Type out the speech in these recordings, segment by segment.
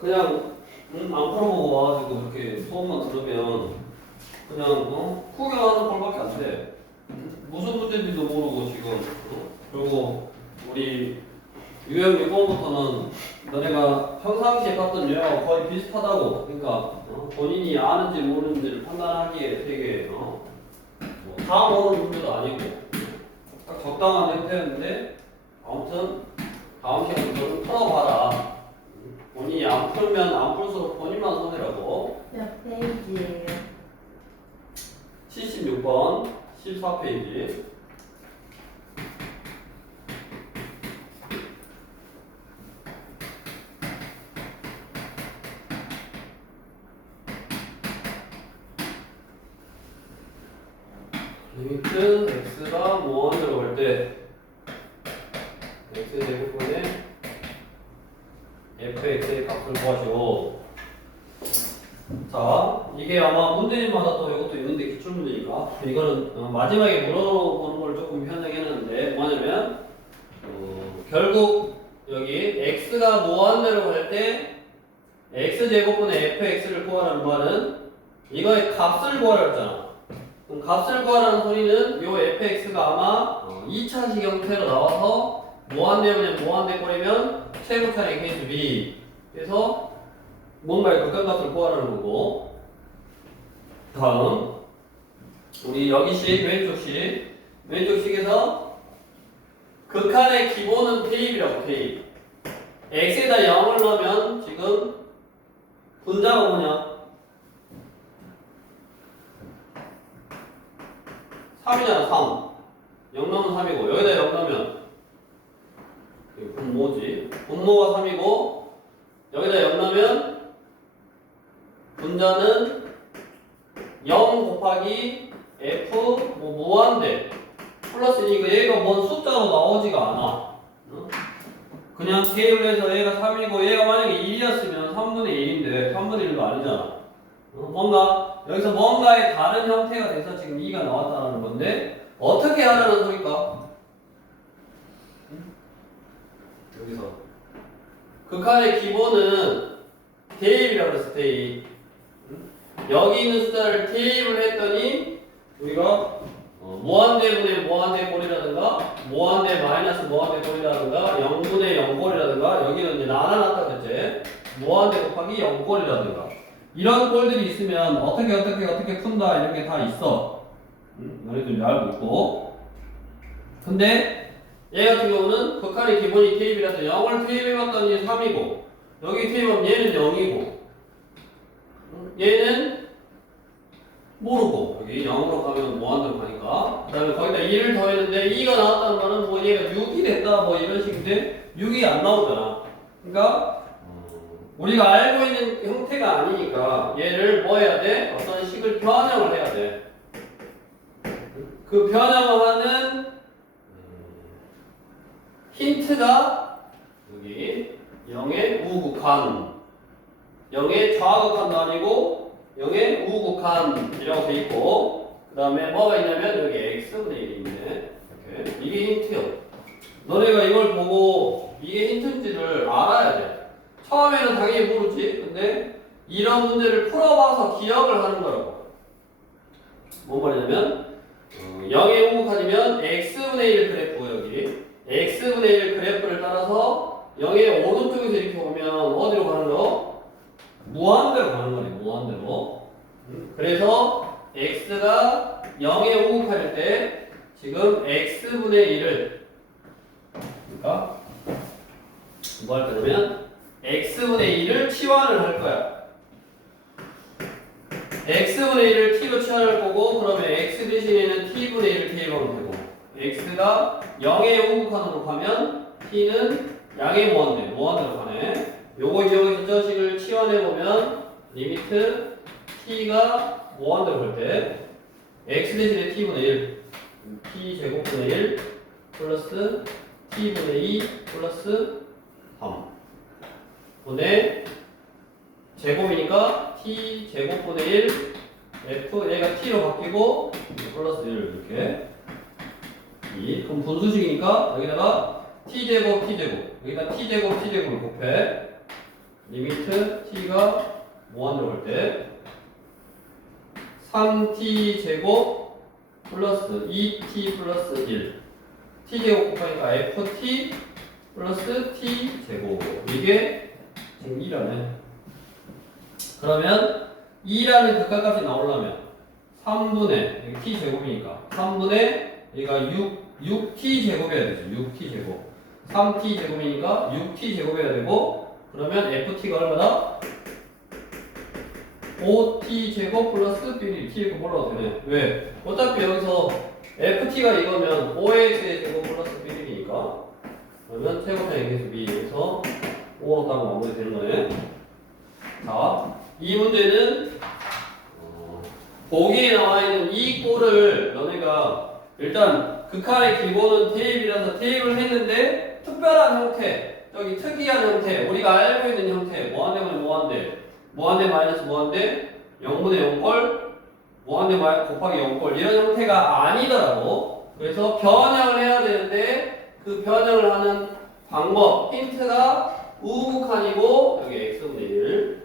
그냥 안 풀어보고 와가지고 이렇게 수업만 들으면 그냥 구경하는 꼴밖에 안 돼. 무슨 문제인지도 모르고 지금 그리고 우리 유형 6번부터는 너네가 평상시에 봤던 유형하고 거의 비슷하다고. 그러니까 본인이 아는지 모르는지를 판단하기에 되게 다 모르는 문제도 아니고 딱 적당한 형태였는데 아무튼 다음 시간부터는 풀어봐라. 본인이 안 풀면 안 풀수록 본인만 손해라고. 몇 페이지예요? 76번 14페이지. 리미트 x가 무한으로 갈 때 x의 제곱분의 fx의 값을 구하시오. 자, 이게 아마 문제집마다 또 이것도 있는데 기출문제니까 이거는 마지막에 물어보는 걸 조금 편하게했는데 뭐냐면 결국 여기 x가 무한대로 갈 때 x제곱분의 fx를 구하라는 말은 이거의 값을 구하라 했잖아. 그럼 값을 구하라는 소리는 요 fx가 아마 2차식 형태로 나와서 무한대분의 무한대꼴이면 최고차례 케이스 B. 그래서 뭔가의 극한값을 구하라는 거고. 다음 우리 여기식 왼쪽식에서 극한의 기본은 대입이라고. 대입. x에다 0을 넣으면 지금 분자가 뭐냐? 3이잖아. 3. 0 넣으면 3이고 여기다 0 넣으면 분모지. 분모가 3이고 여기다 0 넣으면 분자는 0 곱하기 f 무한대 플러스니까 얘가 뭔 숫자로 나오지가 않아. 그냥 대입을 해서 얘가 3이고 얘가 만약에 1이었으면 3분의 1인데 3분의 1도 아니잖아. 뭔가 여기서 뭔가의 다른 형태가 돼서 지금 2가 나왔다는 건데 어떻게 하라는 소리일까? 여기서 극한의 기본은 대입이라고 그랬어. 대입. 여기 있는 숫자를 대입을 했더니 우리가 무한대분의 무한대꼴이라든가 무한대 마이너스 무한대꼴이라든가 0분의 0꼴이라든가 여기는 이제 나눠놨다 그랬지. 무한대 곱하기 0꼴이라든가 이런 꼴들이 있으면 어떻게 푼다 이런 게 다 있어. 너희들 알고 있고. 근데 얘 같은 경우는 극한의 기본이 대입이라서 0을 대입해봤더니 3이고 여기 대입하면 얘는 0이고 얘는 모르고 여기 0으로 가면 무한대로 가니까 그 다음에 거기다 2를 더했는데 2가 나왔다는 말은 뭐 얘가 6이 됐다 뭐 이런 식인데 6이 안 나오잖아. 그러니까 우리가 알고 있는 형태가 아니니까 얘를 뭐 해야 돼? 어떤 식을 변형을 해야 돼. 그 변형을 하는 힌트가 여기 0의 우극한 0의 좌극한도 아니고 0의 우극한이라고 돼 있고 그 다음에 뭐가 있냐면 여기 x분의 1이 있네. 이렇게. 이게 힌트요. 너네가 이걸 보고 이게 힌트인지를 알아야 돼. 처음에는 당연히 모르지. 근데 이런 문제를 풀어봐서 기억을 하는 거라고. 뭔 말이냐면 0의 우극한이면 x분의 1 그래프 여기 x분의 1 그래프를 따라서 0의 오른쪽에서 이렇게 보면 어디로 가는 거? 무한대로 가는 거네. 무한대로. 그래서 x가 0의 우극한일 때 지금 x분의 1을 그러니까 뭐 할 거냐면 x분의 1을 치환을 할 거야. x분의 1을 t로 치환할 거고 그러면 x 대신에는 t분의 1을 대입하면 되고 x가 0의 우극한으로 가면 t는 양의 무한대로 가네. 요거 여기서 저 식을 치환해보면 리미트 t가 무한대로 갈 때 x 대신에 t분의 1 t 제곱분의 1 플러스 t분의 2 플러스 3 분의 제곱이니까 t 제곱분의 1 f 얘가 t로 바뀌고 플러스 1 이렇게 그럼 분수식이니까 여기다가 t제곱 여기다 t제곱을 곱해 리미트 t가 무한대로 갈 때 3t 제곱 플러스 2t 플러스 1 t 제곱 곱하니까 ft 플러스 t 제곱 이게 지금 2라네. 그러면 2라는 극한값이 나오려면 3분의 여기 t 제곱이니까 3분의 얘가 6t 제곱해야 되죠. 6t 제곱 3t 제곱이니까 6t 제곱해야 되고 그러면 ft가 얼마다? 5t 제곱 플러스 b t 제곱 올라도 되네. 왜? 어차피 여기서 ft가 이거면 5x의 제곱 플러스 b이니까 그러면 제곱한 x에서 b에서 5로 따고 마무리 되는 거네. 자, 이 문제는 보기에 나와 있는 이 꼴을 너네가 일단 극한의 기본은 대입이라서 대입을 했는데 특별한 형태, 저기 특이한 형태, 우리가 알고 있는 형태, 무한대면 무한대, 무한대 마이너스 무한대, 0분의 0꼴, 무한대 곱하기 0꼴 이런 형태가 아니더라고. 그래서 변형을 해야 되는데 그 변형을 하는 방법, 힌트가 우극한이고 여기 x분의 1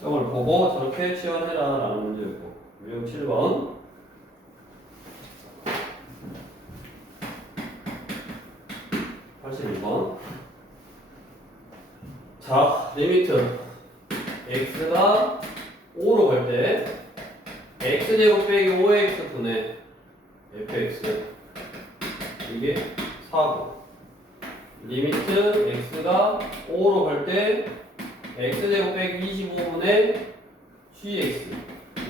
저걸 보고 저렇게 치환해라 라는 문제였고 유형 7번 81번 자 리미트 x가 5로 갈 때 x제곱 빼기 5x 분의 fx 이게 4고 리미트 x가 5로 갈 때 x제곱 빼기 25분의 gx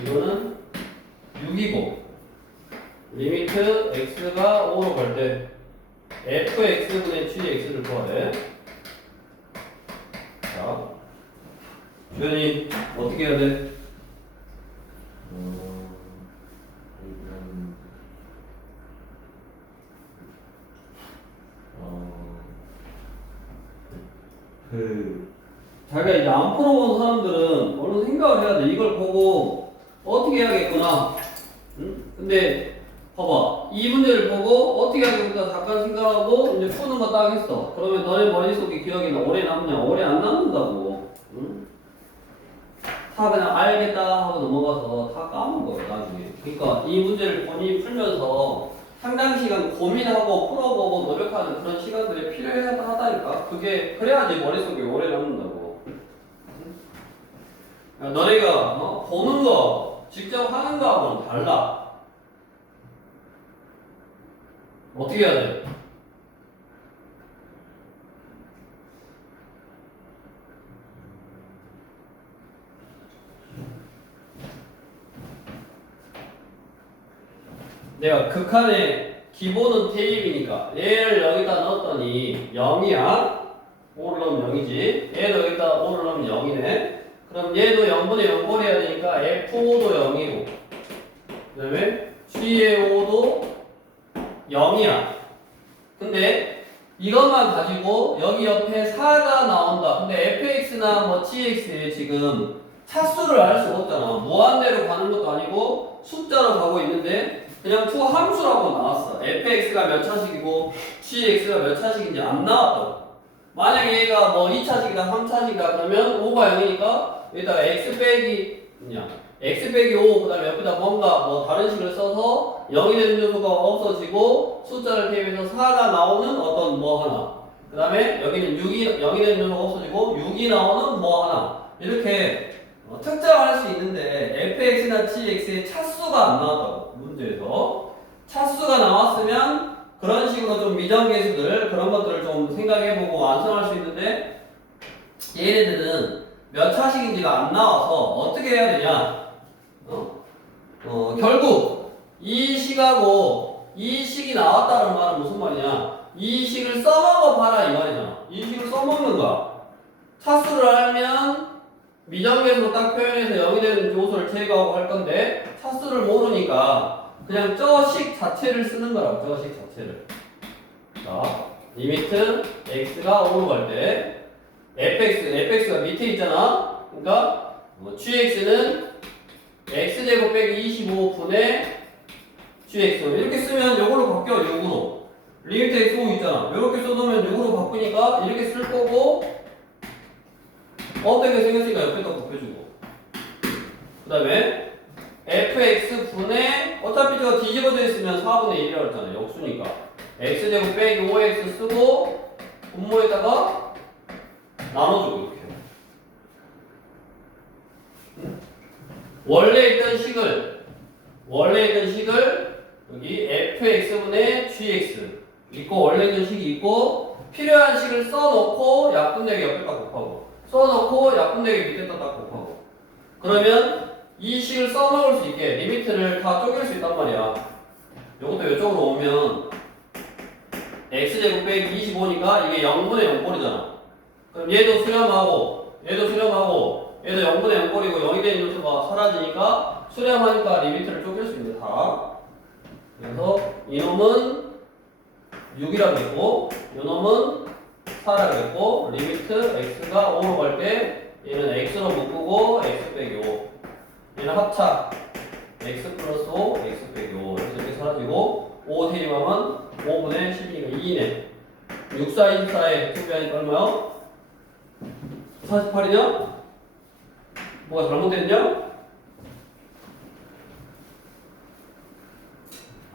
이거는 6이고 리미트 x가 5로 갈 때 fx분의 gx를 구하래. 자 주연이 어떻게 해야 돼? 자기가 이제 안 풀어본 사람들은 어느 생각을 해야 돼. 이걸 보고 어떻게 해야겠구나. 응? 근데 봐봐. 이 문제를 보고 어떻게 하겠다 잠깐 생각하고 이제 푸는 거 딱 했어. 그러면 너네 머릿속에 기억이 오래 남냐? 오래 안 남는다고. 응? 다 그냥 알겠다 하고 넘어가서 다 까먹어요 나중에. 그러니까 이 문제를 본인이 풀면서 상당 시간 고민하고 풀어보고 노력하는 그런 시간들이 필요하다니까. 그게 그래야지 머릿속에 오래 남는다고. 응? 너네가 보는 거 직접 하는 거하고는 달라. 어떻게 해야 돼? 내가 극한의 기본은 대입이니까 얘를 여기다 넣었더니 0이야. 5를 넣으면 0이지. 얘도 여기다 5를 넣으면 0이네. 그럼 얘도 0분의 0꼴 해야 되니까 F5도 0이고 그 다음에 G의 5도 0이야. 근데 이것만 가지고 여기 옆에 4가 나온다. 근데 fx나 뭐 gx에 지금 차수를 알 수가 없잖아. 무한대로 가는 것도 아니고 숫자로 가고 있는데 그냥 투 함수라고 나왔어. fx가 몇 차식이고 gx가 몇 차식인지 안 나왔다고. 만약에 얘가 뭐 2차식이다 3차식이다 그러면 5가 0이니까 여기다가 x 빼기 x 빼기 5 그 다음에 옆에다 뭔가 뭐 다른 식을 써서 0이 되는 요소가 없어지고 숫자를 대입해서 4가 나오는 어떤 뭐 하나 그 다음에 여기는 0이 되는 요소가 없어지고 6이 나오는 뭐 하나 이렇게 특정할 수 있는데 fx나 gx의 차수가 안 나왔다고 문제에서. 차수가 나왔으면 그런 식으로 좀 미정계수들 그런 것들을 좀 생각해보고 완성할 수 있는데 얘네들은 몇 차식인지가 안 나와서 어떻게 해야 되냐. 결국 이 식하고 이 식이 나왔다는 말은 무슨 말이냐. 이 식을 써먹어 봐라 이 말이잖아. 이 식을 써먹는 거야. 차수를 알면 미정계수로 딱 표현해서 0이 되는 요소를 제거하고 할 건데 차수를 모르니까 그냥 저 식 자체를 쓰는 거라고. 저 식 자체를. 자, 리미트 x가 5로 갈 때 fx가 밑에 있잖아. 그러니까 gx는 x제곱 빼기 25분의 gx 이렇게 쓰면 요걸로 바뀌어. 6으로 리미트 x5 있잖아. 이렇게 써놓으면 6으로 바꾸니까 이렇게 쓸 거고 어떻게 생겼으니까 옆에다 곱해주고. 그 다음에 fx분의 어차피 저거 뒤집어져 있으면 4분의 1이라고 했잖아요. 역수니까 x제곱 빼기 5x 쓰고 분모에다가 나눠주고 이렇게. 원래 있던 식을 여기 fx분의 gx 있고 원래 있던 식이 있고 필요한 식을 써놓고 약분되게 옆에다 곱하고 써놓고 약분되게 밑에다 딱 곱하고 그러면 이 식을 써먹을 수 있게 리미트를 다 쪼갤 수 있단 말이야. 요것도 이쪽으로 오면 x제곱 빼기 25니까 이게 0분의 0꼴이잖아. 그럼 얘도 수렴하고 얘도 수렴하고 얘도 0분의 0꼴이고 0이 되는 요소가 사라지니까 수렴하니까 리미트를 쪼갤 수 있는데 다. 그래서 이놈은 6이라고 했고 이놈은 4라고 했고 리미트 x가 5로 갈 때 얘는 x로 묶고 x 빼기 5 얘는 합차 x 플러스 5 x 빼기 5 이렇게 사라지고 5 대입하면 5분의 12가 2네 6, 4, 24에 투비하니까 얼마요? 48이냐? 뭐가 잘못됐냐?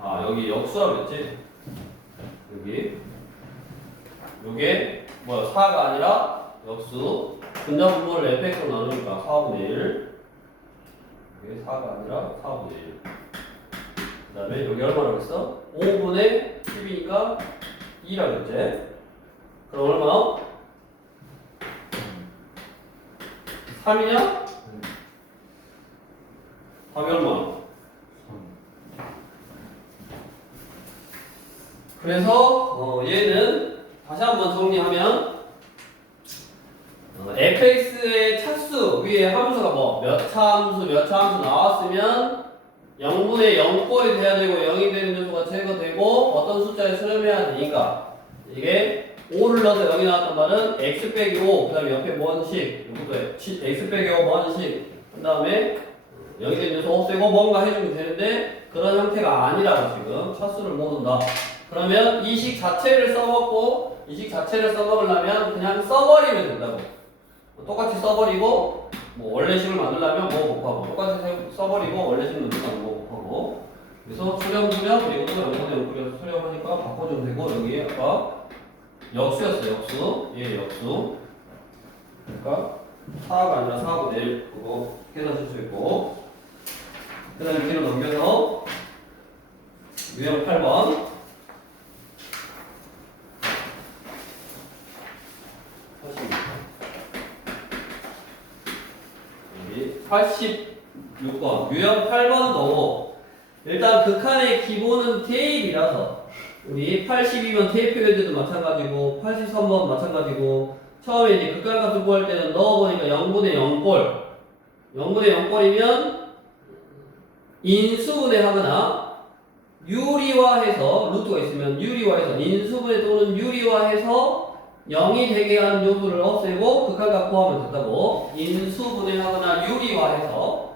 아 여기 역수라고 했지? 여기 요게 뭐야 4가 아니라 역수 분자 분모를 fx로 나누니까 4분의 1 이게 4가 아니라 4분의 1 그 다음에 여기 얼마라고 했어? 5분의 10이니까 2라고 했지? 그럼 얼마? 3이냐? 답이 얼마? 그래서 얘는 다시 한번 정리하면 fx의 차수 위에 함수가 뭐 몇 차 함수 나왔으면 0분의 0꼴이 돼야 되고 0이 되는 요소가 제거되고 어떤 숫자에 수렴해야 되니까 이게 5를 넣어서 0이 나왔단 말은 x 빼기 5 그 다음에 옆에 뭐하는식 이것도 x 빼기 5 뭐하는식 그 다음에 0이 되는 요소 없애고 뭔가 해주면 되는데 그런 형태가 아니라고 지금 차수를 모른다. 그러면 이 식 자체를 써먹고 이 식 자체를 써먹으려면 그냥 써버리면 된다고. 똑같이 써버리고 뭐 원래 식을 만들려면 뭐 곱하고 똑같이 써버리고 원래 식 만들려면 뭐 곱하고 그래서 수렴 이것도 0분의 0꼴이어서 수렴하니까 바꿔주면 되고 여기 아까 역수였어요. 역수 얘 역수 그러니까 4가 아니라 4분의 1 그거 계산할 수 있고 그 다음에 뒤로 넘겨서 유형 8번 86번 유형 8번도 일단 극한의 기본은 대입이라서 우리 82번 대입 표현제도 마찬가지고 83번 마찬가지고 처음에 이제 극한값을 구할 때는 넣어보니까 0분의 0꼴 0분의 0꼴이면 인수분해 하거나 유리화해서 루트가 있으면 유리화해서 인수분해 또는 유리화해서 0이 되게 하는 요소를 없애고 극한값 구하면 된다고. 인수분해하거나 유리화해서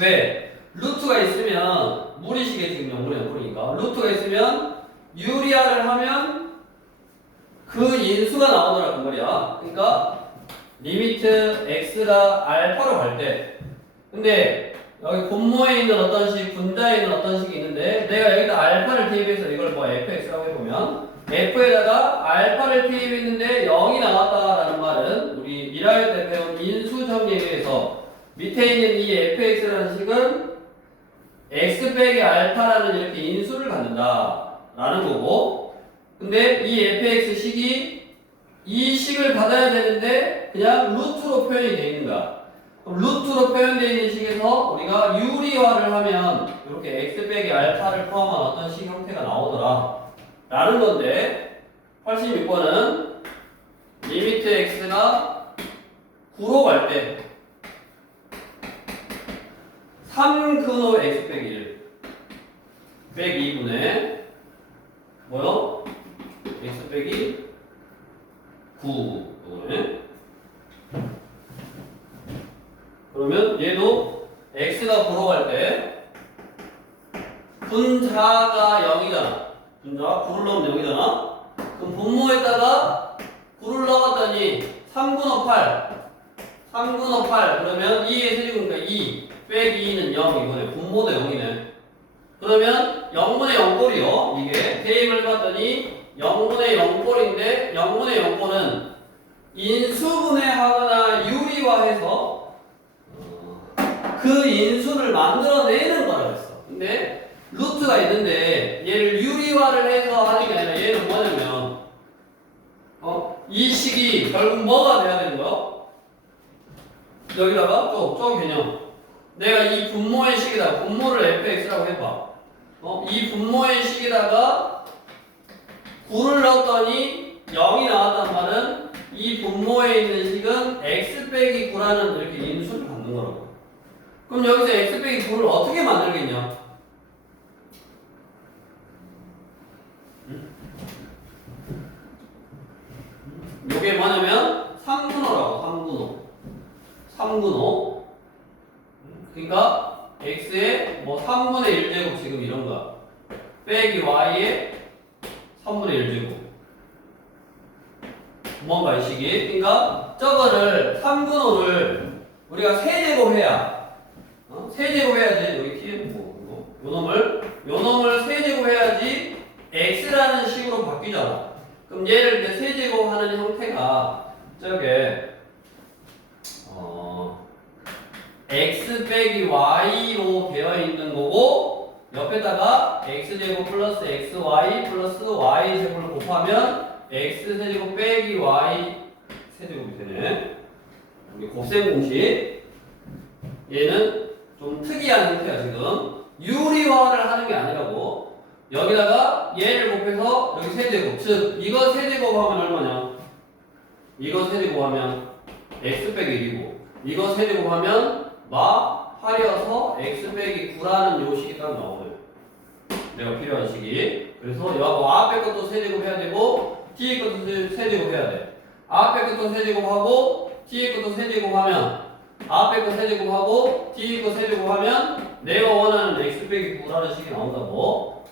왜? 루트가 있으면 무리식의 지금 0분의 0꼴이니까 루트가 있으면 유리화를 하면 그 인수가 나오더라 그 말이야. 그러니까 리미트 x가 알파로 갈 때 근데 여기 분모에 있는 어떤 식, 분자에 있는 어떤 식이 있는데 내가 여기다 알파를 대입해서 이걸 뭐 fx라고 해보면 f에다가 알파를 대입했는데 0이 나왔다라는 말은 우리 일할 때 배운 인수 정리에 의해서 밑에 있는 이 fx라는 식은 x 빼기 알파라는 이렇게 인수를 갖는다 라는 거고 근데 이 fx 식이 이 식을 받아야 되는데 그냥 루트로 표현이 되어 있는 거야. 루트로 표현되어 있는 식에서 우리가 유리화를 하면 이렇게 x 빼기 알파를 포함한 어떤 식 형태가 나오더라 라는 건데 86번은 리미트 x가 9로 갈 때 3근호 x 빼기 1 빼기 2분의 뭐요? x 빼기 9 이거네. 그러면 얘도 x가 9로 갈 때 분자가 0이잖아. 분자가 9를 넣으면 0이잖아. 그럼 분모에다가 9를 넣었더니 3 3분의 8. 3분의 8. 그러면 2의 세제곱이니까 2 빼기 2는 0 이거네. 분모도 0이네. 그러면 0분의 0꼴이요. 이게 대입을 해봤더니 0분의 0꼴인데 0분의 0꼴은 인수분해하거나 유리화해서 그 인수를 만들어내는 거라고 했어. 근데 루트가 있는데 얘를 유리화를 해서 하는 게 아니라 얘는 뭐냐면 이 식이 결국 뭐가 돼야 되는 거야? 여기다가 저 개념 내가 이 분모의 식에다가 분모를 fx라고 해봐. 이 분모의 식에다가 9를 넣었더니 0이 나왔단 말은 이 분모에 있는 식은 x 빼기 9라는 이렇게 인수를 받는 거라고. 그럼 여기서 x 빼기 9를 어떻게 만들겠냐? 이게 뭐냐면 3분호라고. 3분호. 그러니까 x의 뭐 3분의 1제곱 지금 이런 거야. 빼기 y의 3분의 1제곱. 뭔가 이 식이. 그러니까 저거를 3분호를 우리가 세제곱해야 세제곱해야지. 여기 t에 뭐 요 놈을 세제곱해야지 x라는 식으로 바뀌잖아. 그럼 얘를 이제 세제곱하는 형태가 저게 x 빼기 y로 되어 있는 거고 옆에다가 x제곱 플러스 xy 플러스 y제곱을 곱하면 x세제곱 빼기 y 세제곱이 되네. 여기 곱셈 공식. 얘는 좀 특이한 형태야. 지금 유리화를 하는 게 아니라고. 여기다가 얘를 곱해서 여기 세제곱, 즉 이거 세제곱하면 얼마냐? 이거 세제곱하면 x 빼기 1이고 이거 세제곱하면 마 8이어서 x 빼기 9라는 요 식이 딱 나오네요. 내가 필요한 식이. 그래서 여하고 앞에 것도 세제곱해야 되고 뒤에 것도 세제곱해야 돼. 앞에 것도 세제곱하고 뒤에 것도 세제곱하면 앞에 거 세제곱하고 뒤에 거 세제곱하면 내가 원하는 x 빼기 9라는 식이 나온다고.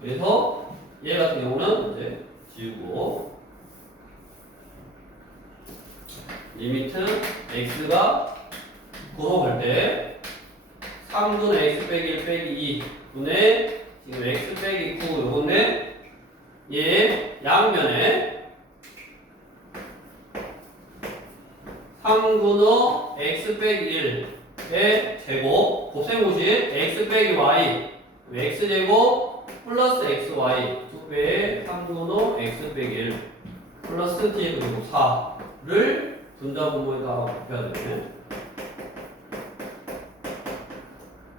그래서 얘 같은 경우는 이제 지우고 리미트 x가 9로 갈 때 3분의 x 빼기 1 빼기 2분의 지금 x 빼기 9 요건데 얘 양면에 3분의 x 빼기 1의 제곱 곱셈 공식 x 빼기 y x제곱 플러스 xy 2배의 3분의 x 빼기 1 플러스 t의 제곱 4를 분자분모에다가 곱해야 되네.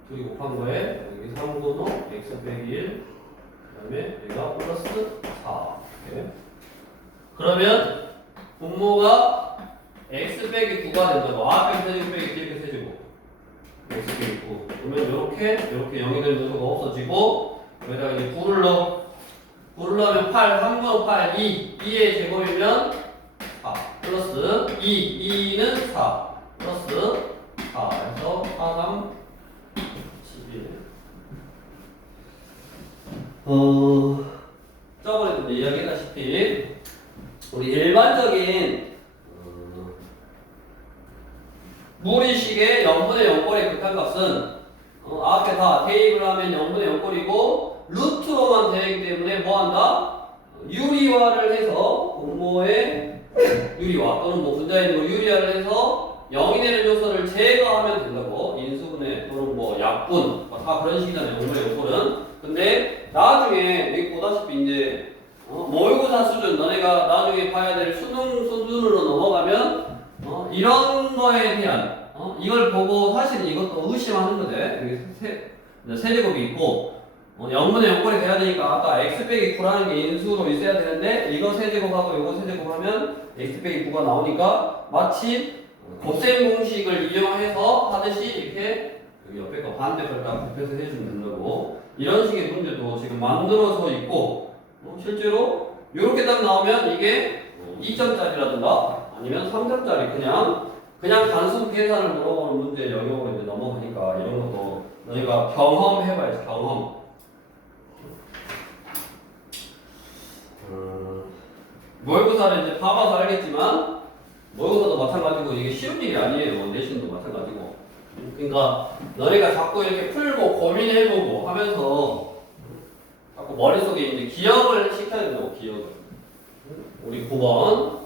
둘이 곱한 거에 여기 3분의 x 빼기 1 그 다음에 여기가 플러스 4 이렇게. 그러면 분모가 x 빼기 9가 된다고. 앞에 세제곱 빼기 뒤에 세제곱 x 빼기 9. 그러면 이렇게 0이 되는 요소가 없어지고 여기다가 이제 9를 넣으면 8, 3분의 8, 2의 제곱이면 4 플러스 2는 4 플러스 4 해서 4, 3, 11. 저번에도 이야기했다시피 우리 일반적인 무리식의 0분의 0꼴의 극한값은 앞에 다 대입을 하면 0분의 0꼴이고 루트로만 되어 있기 때문에 뭐한다? 유리화를 해서 분모의 유리화 또는 뭐 분자에 있는 거 유리화를 해서 0이 되는 요소를 제거하면 된다고. 인수분해 또는 뭐 약분 다 그런 식이잖아요. 0분의 0꼴은. 근데 나중에 여기 보다시피 이제 모의고사 수준 너네가 나중에 봐야 될 수능 수준으로 넘어가면 이런 거에 대한 이걸 보고 사실 이것도 의심하는 거지. 여기 세제곱이 있고 0분의 0꼴이 돼야 되니까 아까 x 빼기 9라는 게 인수로 있어야 되는데 이거 세제곱하고 이거 세제곱하면 x 빼기 9가 나오니까 마치 곱셈 공식을 이용해서 하듯이 이렇게 여기 옆에 거 반대 걸 딱 곱해서 해주면 된다고. 이런 식의 문제도 지금 만들어져 있고 실제로 이렇게 딱 나오면 이게 2점짜리라든가 아니면 3점짜리 그냥 단순 계산을 물어보는 문제 영역으로 이제 넘어가니까 이런 것도 너희가 경험해봐야지. 경험. 모의고사를 이제 봐봐서 알겠지만 모의고사도 마찬가지고 이게 쉬운 일이 아니에요. 내신도 마찬가지고. 그러니까 너네가 자꾸 이렇게 풀고 고민해보고 하면서 자꾸 머릿속에 이제 기억을 시켜야 된다고. 기억을. 우리 9번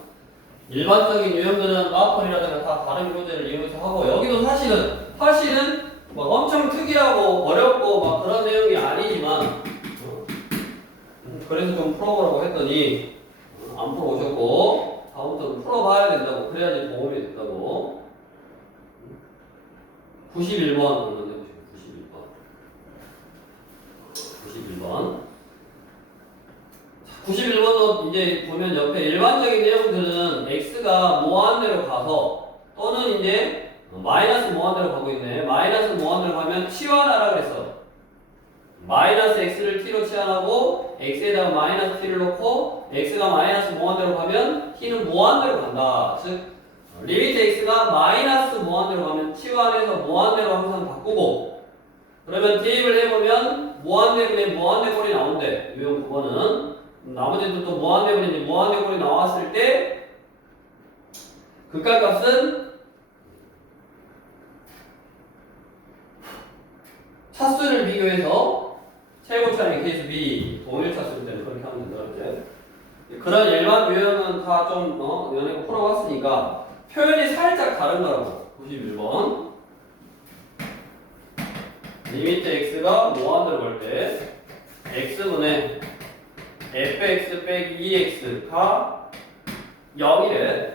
일반적인 유형들은 마포이라든가 다 다른 교재를 이용해서 하고, 여기도 사실은 막 엄청 특이하고 어렵고 막 그런 내용이 아니지만 그래서 좀 풀어보라고 했더니 안 풀어오셨고, 다음부터는 풀어봐야 된다고. 그래야지 도움이 된다고. 91번 한번 해보시고. 91번 91번도 이제 보면 옆에 일반적인 내용들은 x가 무한대로 가서, 또는 이제 마이너스 무한대로 가고 있네. 마이너스 무한대로 가면 치환하라 그랬어. 마이너스 x를 t로 치환하고 x에다가 마이너스 t를 놓고, x가 마이너스 무한대로 가면 t는 무한대로 간다. 즉 리미트 x가 마이너스 무한대로 가면 치환해서 무한대로 항상 바꾸고, 그러면 대입을 해보면 무한대분의 무한대꼴이 나온대. 유형 9번은 나머지도 또 무한대분의 무한대꼴이 나왔을 때 극각값은 차수를 비교해서 최고차의 계수 B 동일 차수일 때는 그렇게 하면 된다 그랬지. 그런 일반 유형은 다 좀 연애고 풀어봤으니까 표현이 살짝 다른 거라고. 91번 리미트 x가 무한대로 갈 때 x분의 fx 빼기 2x가 0이래.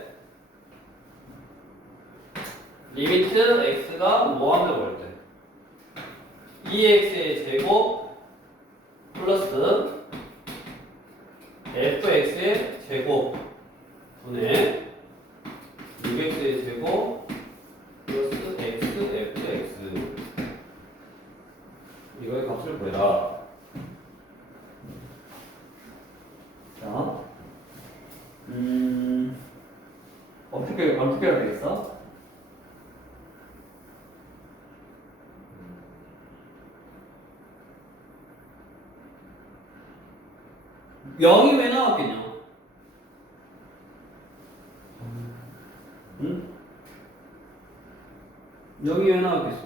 리미트 x가 무한대로 갈 때 2x의 제곱 플러스 fx의 제곱 분의 6x의 제곱 플러스 x fx, 이거의 값을 구해라. 자, 어떻게 해야 되겠어? 영이 왜 나왔겠냐? 응? 0이 왜 나왔겠어?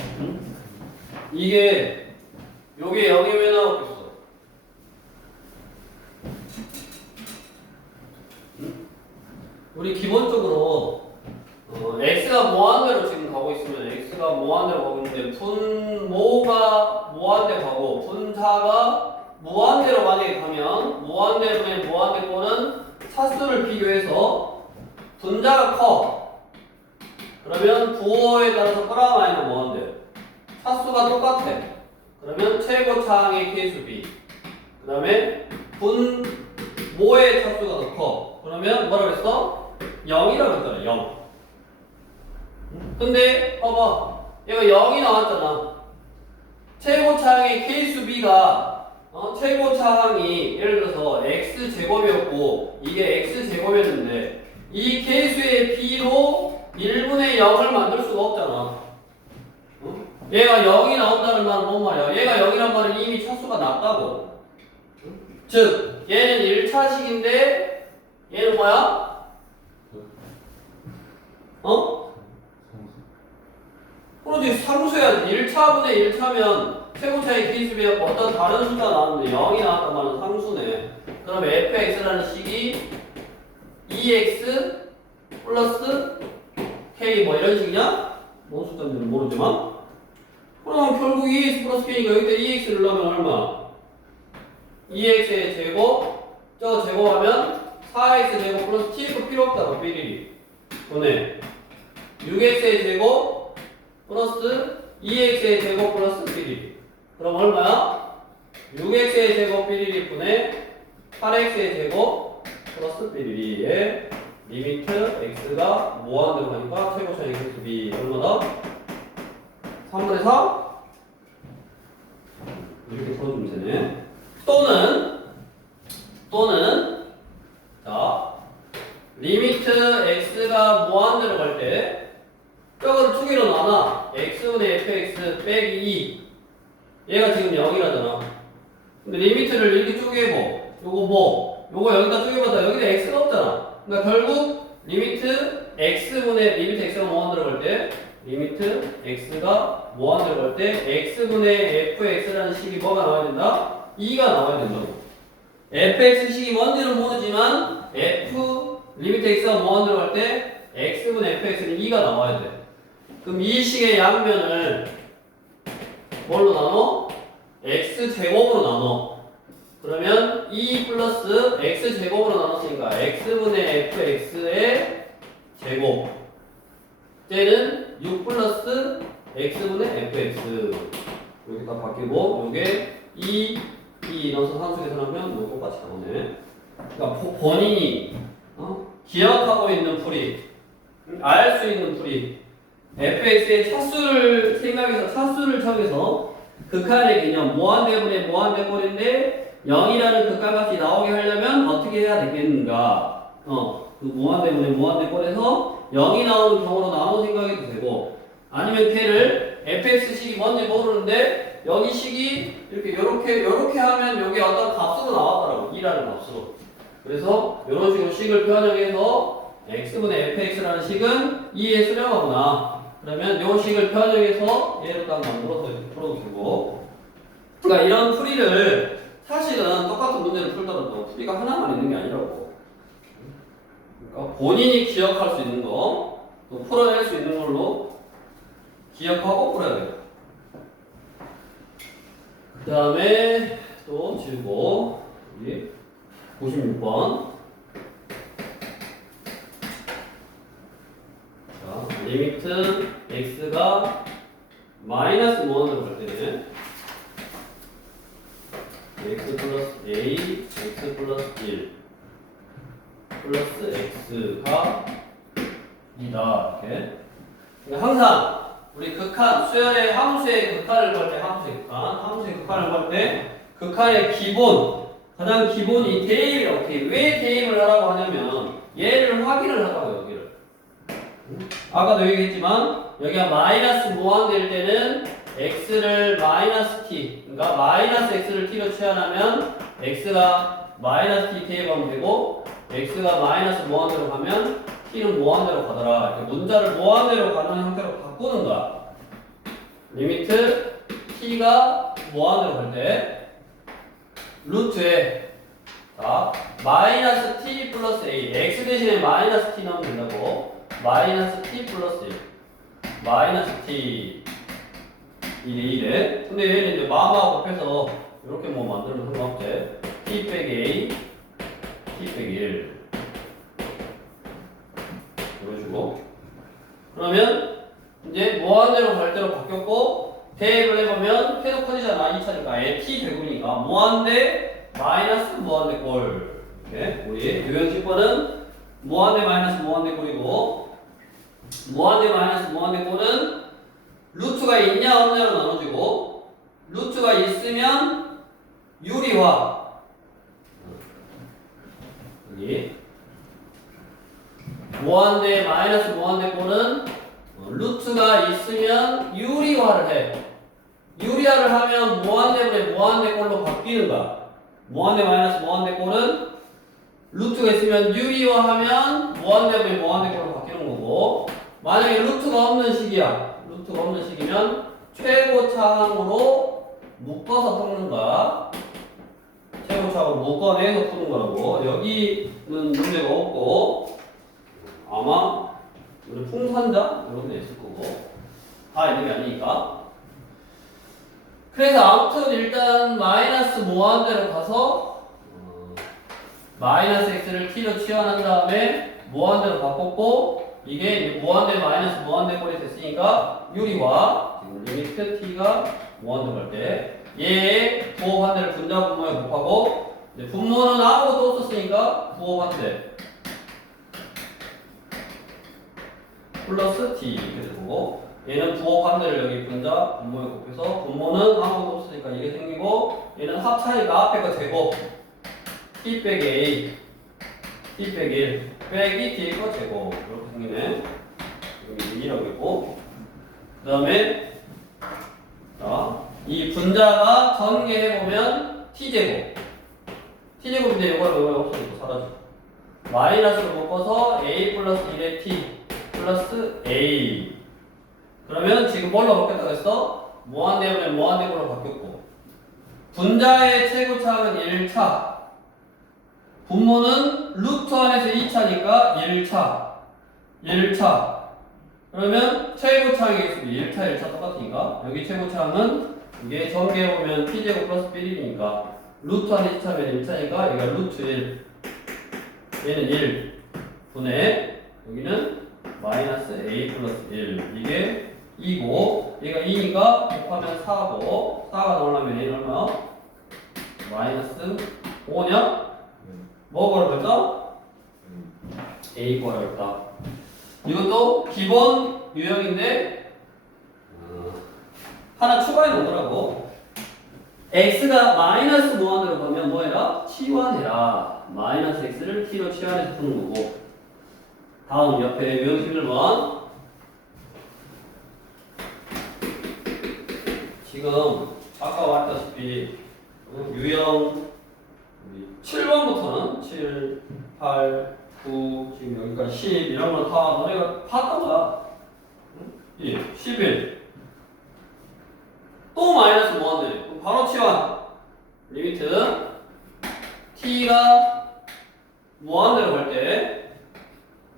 응? 요게 0이 왜 나왔겠어? 응? 우리 기본적으로 x가 무한대로 지금 가고 있으면, x가 무한대로 가고 있는데 분모가 무한대로 가고 분자가 무한대로 만약에 가면, 무한대분의 무한대꼴은 차수를 비교해서 분자가 커. 그러면 부호에 따라서 플러스 무한대. 차수가 똑같아. 그러면 최고차항의 계수 B. 그 다음에 분모의 차수가 더 커. 그러면 뭐라 그랬어? 0이라고 했잖아. 0. 근데 봐봐, 얘가 0이 나왔잖아. 최고차항의 계수 B가 최고차항이 예를 들어서 x제곱이었고 이게 x제곱이었는데, 이 계수의 B로 1분의 0을 만들 수가 없잖아. 얘가 0이 나온다는 말은 뭔 말이야? 얘가 0이란 말은 이미 차수가 낮다고. 즉 얘는 1차식인데 얘는 뭐야? 그렇지, 상수야. 1차분의 1차면 최고차의 계수비하고 어떤 다른 숫자가 나왔는데 0이 나왔단 말은 상수네. 그럼 fx라는 식이 2x 플러스 k 뭐 이런 식이냐? 뭔 숫자인지는 모르지만, 그럼 결국 2x 플러스 k니까 여기다 2x를 넣으면 얼마? 2x의 제곱, 저거 제곱하면 4x 제곱 플러스 tf 필요 없다고. 삐리리 보내 6x의 제곱 플러스 2x의 제곱 플러스 삐리리. 그럼 얼마야? 6x의 제곱 삐리리 분의 8x의 제곱 플러스 삐리리의 리미트 x가 무한대로 가니까 최고차의 계수 b 얼마다? 3분의 4? 이렇게 풀어주면 되네. 또는 자, 리미트 x가 무한대로 갈 때 저거를 두 개로 나눠. x분의 fx 빼기 2. 얘가 지금 0이라잖아. 근데 리미트를 이렇게 쪼개고, 요거 뭐? 요거 여기다 쪼개보다 여기다 x가 없잖아. 그러니까 결국 리미트 x분의 리미트 x가 뭐안 들어갈 때 리미트 x가 뭐안 들어갈 때 x분의 fx라는 식이 뭐가 나와야 된다? 2가 나와야 된다고. fx 식이 뭔지는 모르지만 f 리미트 x가 뭐안 들어갈 때 x분의 fx는 2가 나와야 돼. 그럼 이 식의 양면을 뭘로 나눠? x제곱으로 나눠. 그러면 2 플러스 x제곱으로 나눴으니까 x분의 fx의 제곱 때는 6 플러스 x분의 fx 여기 다 바뀌고 요게 2 넣어서 상수 계산하면 뭐 똑같이 나오네. 그러니까 본인이 기억하고 있는 풀이 알 수 있는 풀이 fx의 차수를 생각해서 차수를 정해서 극한의 개념 무한대분의 무한대꼴인데 0이라는 극한값이 나오게 하려면 어떻게 해야 되겠는가? 그 무한대분의 무한대꼴에서 0이 나오는 경우로 나눠 생각해도 되고 아니면 걔를 fx식이 뭔지 모르는데 여기 식이 요렇게 하면 여기 어떤 값으로 나왔더라고. 2라는 값으로. 그래서 이런 식으로 식을 변형해서 x분의 fx라는 식은 2에 수렴하구나. 그러면 이 식을 변형해서 얘를 딱 만들어서 이렇게 풀어도 되고. 그러니까 이런 풀이를 사실은 똑같은 문제를 풀더라도 풀이가 하나만 있는 게 아니라고. 그러니까 본인이 기억할 수 있는 거, 또 풀어낼 수 있는 걸로 기억하고 풀어야 돼요. 그 다음에 또 지우고, 여기 96번. 자, 리미트 x가 마이너스 무한으로 갈 때는 x 플러스 a, x 플러스 1 플러스 x가 2다. 이렇게. 그러니까 항상 우리 극한, 수열의 함수의 극한을 구할 때 함수의 극한을 구할 때 극한의 기본, 가장 기본이 대입이 어떻게, 왜 대입을 하라고 하냐면 얘를 확인을 하라고 여기를. 아까도 얘기했지만 여기가 마이너스 무한대일 때는 x를 마이너스 t, 그러니까 마이너스 x를 t로 취하면 x가 마이너스 t 대입하면 되고 x가 마이너스 무한대로 가면 t는 무한대로 가더라. 이렇게 문자를 무한대로 가는 형태로 바꾸는 거야. 리미트 t가 무한대로 갈 때 루트에 자 마이너스 t 플러스 a x 대신에 마이너스 t 넣으면 된다고. 마이너스 t 플러스 1 마이너스 t 2대1에 근데 얘는 이제 마음하고 곱해서 이렇게 뭐 만들면 상관없지. t 빼기 a t 빼기 1 이런 식으로. 그러면 이제 무한대로 갈 때로 바뀌었고 대입을 해보면 계속 커지잖아. 2차니까 t 제곱이니까 무한대 마이너스 무한대 꼴. 이렇게 우리 유형식번은 무한대 마이너스 무한대 꼴이고 무한대 마이너스 무한대 꼴은 루트가 있냐 없냐로 나눠지고 루트가 있으면 유리화. 여기 무한대 마이너스 무한대 꼴은 루트가 있으면 유리화를 해. 유리화를 하면 무한대분의 무한대 꼴로 바뀌는 거야. 무한대 마이너스 무한대 꼴은 루트가 있으면 유리화하면 무한대분의 무한대 꼴로 바뀌는 거고 만약에 루트가 없는 식이야. 루트가 없는 식이면 최고차항으로 묶어서 푸는 거야. 최고차항으로 묶어내서 푸는 거라고. 여기는 문제가 없고 아마 우리 풍산자 이런 데 있을 거고 다 있는 게 아니니까. 그래서 아무튼 일단 마이너스 무한대로 가서 마이너스 x를 t로 치환한 다음에 무한대로 바꿨고 이게 이제 무한대 마이너스 무한대 꼴이 됐으니까 유리화 지금 리미트 t가 무한대로 갈 때 얘의 부호반대를 분자 분모에 곱하고 이제 분모는 아무것도 없었으니까 부호반대 플러스 t 이렇게 되고 얘는 부호반대를 여기 분자 분모에 곱해서 분모는 아무것도 없으니까 이게 생기고 얘는 합차니까 앞에 거 제곱 t 빼기 a t 빼기 1 빼기 t의 거 제곱 이렇게 생기네. 여기 2라고 있고 그 다음에 이 분자가 전개해보면 t제곱 t제곱인데 이거 없어지고 사라져. 마이너스로 묶어서 a 플러스 1의 t 플러스 a. 그러면 지금 뭘로 바뀌었다고 했어? 무한대분의 무한대분으로 바뀌었고, 분자의 최고차항은 1차, 분모는 루트 안에서 2차니까 1차. 그러면 최고차항이 1차 1차 똑같으니까 여기 최고차항은 이게 전개해보면 t제곱 플러스 b이니까 루트 안에 2차면 1차니까 여기가 루트 1, 얘는 1 분의 여기는 마이너스 a 플러스 1, 이게 2고 얘가 2니까 곱하면 4고 4가 나오려면 얘는 얼마? 마이너스 5냐? 뭐 구하라고 했다? a 구하라고 했다. 이것도 기본 유형인데 하나 추가해 놓더라고. x가 마이너스 무한으로 가면 뭐 해라? 치환해라. 마이너스 x를 t로 치환해서 푸는 거고. 다음 옆에 유형 11번. 지금 아까 말했다시피 유형 7번부터는 7, 8, 9, 지금 여기까지 10 이런 거 다 너네가 봤던 거야. 11. 또 마이너스 무한대. 그럼 바로 치환. 리미트 t가 무한대로 갈 때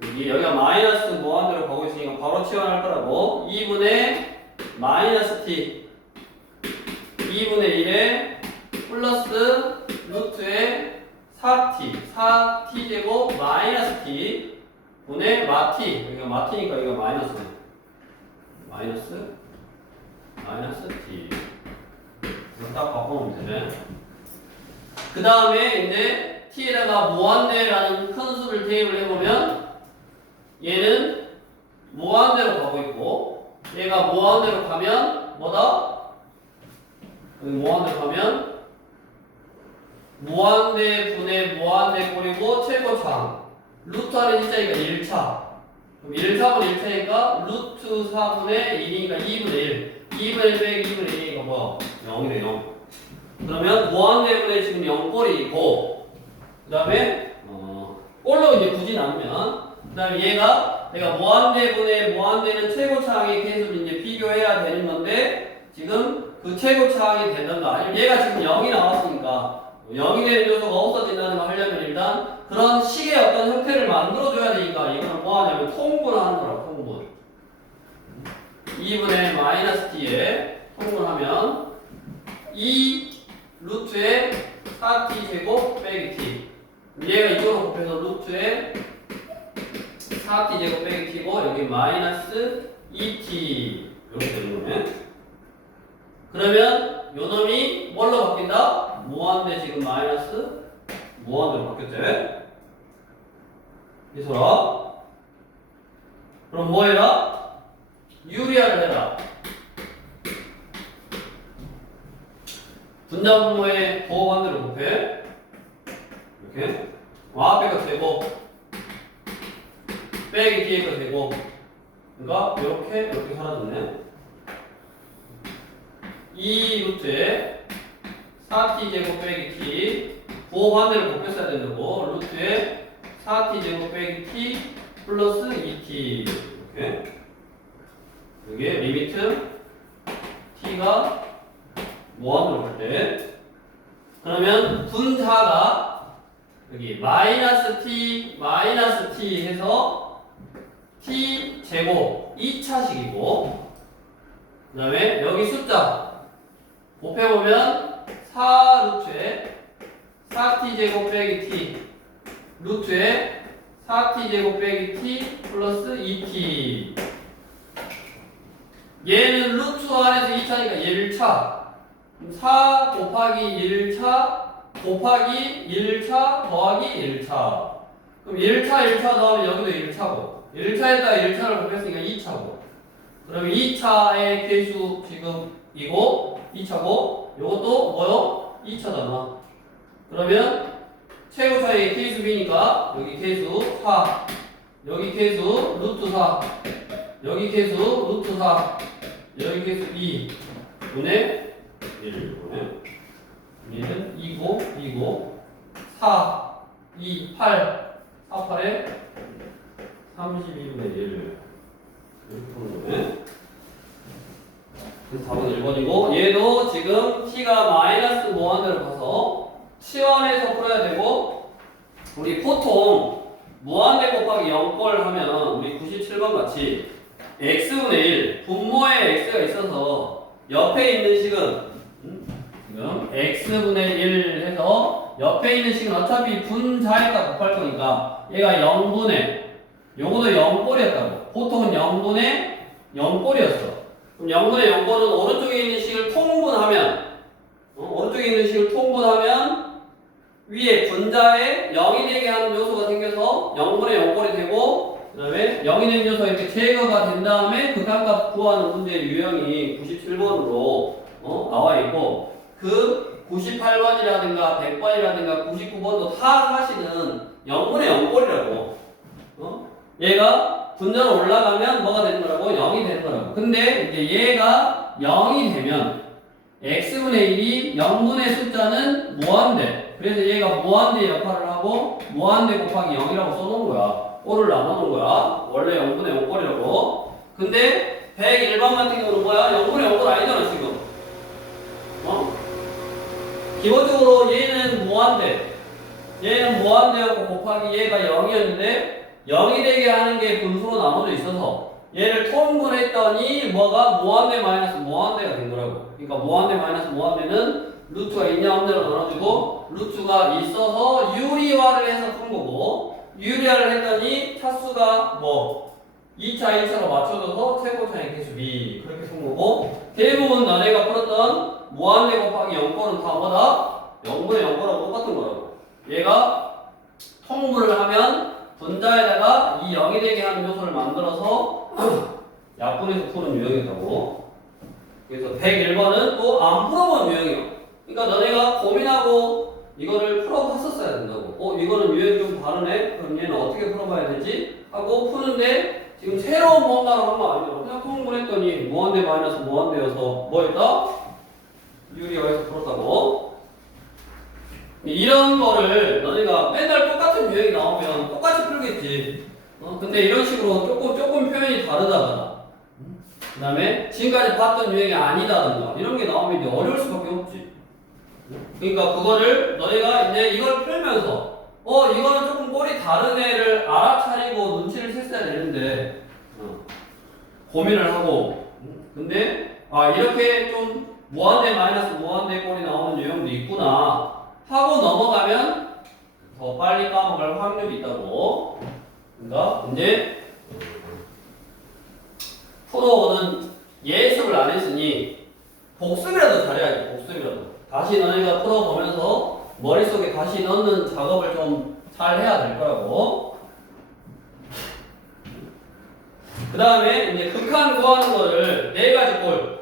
여기가 마이너스 무한대로 가고 있으니까 바로 치환할 거라고. 2분의 마이너스 t 2분의 1에 플러스 루트에 4t 제곱 마이너스 t 분의 마t. 여기가 마t니까 여기가 마이너스 t. 이거 딱 바꿔놓으면 되네. 그 다음에 이제 t에다가 무한대라는 큰 수를 대입을 해보면 얘는 무한대로 가고 있고 얘가 무한대로 가면 뭐다? 여기 무한대로 가면 무한대 분의 무한대 꼴이고 최고차항 루트 안에 진짜니까 1차. 그럼 1차분 1차니까 루트 4분의 1이니까 2분의 1. 2분의 1 빼기 2분의 1이니까 뭐야? 0이네 0. 그러면 무한대분의 지금 0꼴이고 그 다음에 꼴로 이제 굳이 나누면 그 다음에 얘가 내가 무한대분의 무한대는 최고차항의 계수를 이제 비교해야 되는 건데 지금 그 최고차항이 되던가 아니면 얘가 지금 0이 나왔으니까 0이 되는 요소가 없어진다는 걸 하려면 일단 그런 식의 어떤 형태를 만들어줘야 되니까 이거는 뭐 하냐면 통분하는 거라. 통분 2분의 마이너스 t에 통분하면 2 루트에 4t 제곱 빼기 t 얘가 이쪽으로 곱해서 루트에 4t 제곱 빼기 t고 여기 마이너스 2t 이렇게 되는 거네. 그러면 요 놈이 뭘로 바뀐다? 무한대 지금 마이너스 무한대로 바뀌었지? 이소라. 그럼 뭐 해라? 유리화를 해라. 분자분모의 부호반대로 곱해. 이렇게. 앞에가 되고 빼기 뒤에가 되고 그러니까 이렇게 사라졌네. 2 루트에 4t 제곱 빼기 t 부호 반대로 곱했어야 된다고. 루트에 4t 제곱 빼기 t 플러스 2t 이렇게. 여기에 리미트 t가 무한으로 갈 때 그러면 분자가 여기 마이너스 t 해서 t 제곱 2차식이고 그 다음에 여기 숫자 곱해보면 4 루트에 4t 제곱 빼기 t 루트에 4t 제곱 빼기 t 플러스 2t 얘는 루트 안에서 2차니까 1차 4 곱하기 1차 곱하기 1차 더하기 1차 그럼 1차 더하면 여기도 1차고 1차에다 1차를 곱했으니까 2차고 그러면 2차의 계수 지금 이고 2차고 요것도 뭐요? 2차잖아. 그러면 최고차의 계수 b니까 여기 계수 4 여기 계수 루트 4 여기 계수 루트 4 여기 계수 2 분의 1 분의 1은 2고 4, 2, 8, 4, 8에 32분의 1 이렇게 푸는 거네. 그래서 답은 1번이고 얘도 지금 t가 마이너스 무한대로 가서 치환해서 풀어야 되고 우리 보통 무한대 곱하기 0걸 하면 우리 97번 같이 x분의 1 분모에 x가 있어서 옆에 있는 식은 지금 x분의 1 해서 옆에 있는 식은 어차피 분자에다 곱할 거니까 얘가 0분의 요거도 0꼴이었다고 보통은 0분의 0꼴이었어. 그럼 0분의 0꼴은 오른쪽에 있는 식을 통분하면 오른쪽에 있는 식을 통분하면 위에 분자에 0이 되게 하는 요소가 생겨서 0분의 0꼴이 되고 그 다음에 0이 되는 요소가 이렇게 제거가 된 다음에 극한값 구하는 문제의 유형이 97번으로 나와 있고 그 98번이라든가 100번이라든가 99번도 다 사실은 0분의 0꼴이라고 얘가 분자로 올라가면 뭐가 되는 거라고? 0이 되는 거라고. 근데 이제 얘가 0이 되면 x분의 1이 0분의 숫자는 무한대. 그래서 얘가 무한대 역할을 하고 무한대 곱하기 0이라고 써놓은 거야. 꼴을 나눠놓은 거야. 원래 0분의 0꼴이라고. 근데 101번 같은 경우는 뭐야? 0분의 0꼴 아니잖아 지금. 기본적으로 얘는 무한대. 얘는 무한대였고 곱하기 얘가 0이었는데 0이 되게 하는 게 분수로 나눠져 있어서 얘를 통분했더니 뭐가 무한대 마이너스 무한대가 된 거라고. 그러니까 무한대 마이너스 무한대는 루트가 있냐 없냐로 나눠주고 루트가 있어서 유리화를 해서 푼 거고 유리화를 했더니 차수가 뭐 2차, 1차로 맞춰져서 최고차의 개수 B 그렇게 푼 거고 대부분 너네가 풀었던 무한대 곱하기 0꼴은 다 뭐다? 0분의 0꼴하고 똑같은 거라고. 얘가 통분을 하면 분자에다가 이 0이 되게 하는 요소를 만들어서 약분해서 푸는 유형이었다고. 그래서 101번은 또 안 풀어본 유형이요. 그러니까 너네가 고민하고 이거를 풀어봤었어야 된다고. 이거는 유형이 좀 다르네? 그럼 얘는 어떻게 풀어봐야 되지? 하고 푸는데 지금 새로운 뭔가를 한 거 아니야. 그냥 통분했더니 무한대 마이너스 무한대여서 뭐였다? 유리화해서 풀었다고. 이런 거를 너네가 맨날 똑같은 유형이 나오면 똑같이 풀겠지. 근데 이런 식으로 조금 표현이 다르다거나 그 다음에 지금까지 봤던 유형이 아니다든가 이런 게 나오면 이제 어려울 수밖에 없지. 그러니까 그거를 너희가 이제 이걸 풀면서 이거는 조금 꼴이 다른 애를 알아차리고 눈치를 챘어야 되는데 고민을 하고 근데 이렇게 좀 무한대 마이너스 무한대 꼴이 나오는 유형도 있구나 하고 넘어가면 더 빨리 까먹을 확률이 있다고. 그러니까 이제 프로는 예습을 안 했으니 복습이라도 잘해야지. 복습이라도 다시 너네가 풀어보면서 머릿속에 다시 넣는 작업을 좀 잘 해야 될 거라고. 그 다음에 이제 극한 구하는 거를 4가지 꼴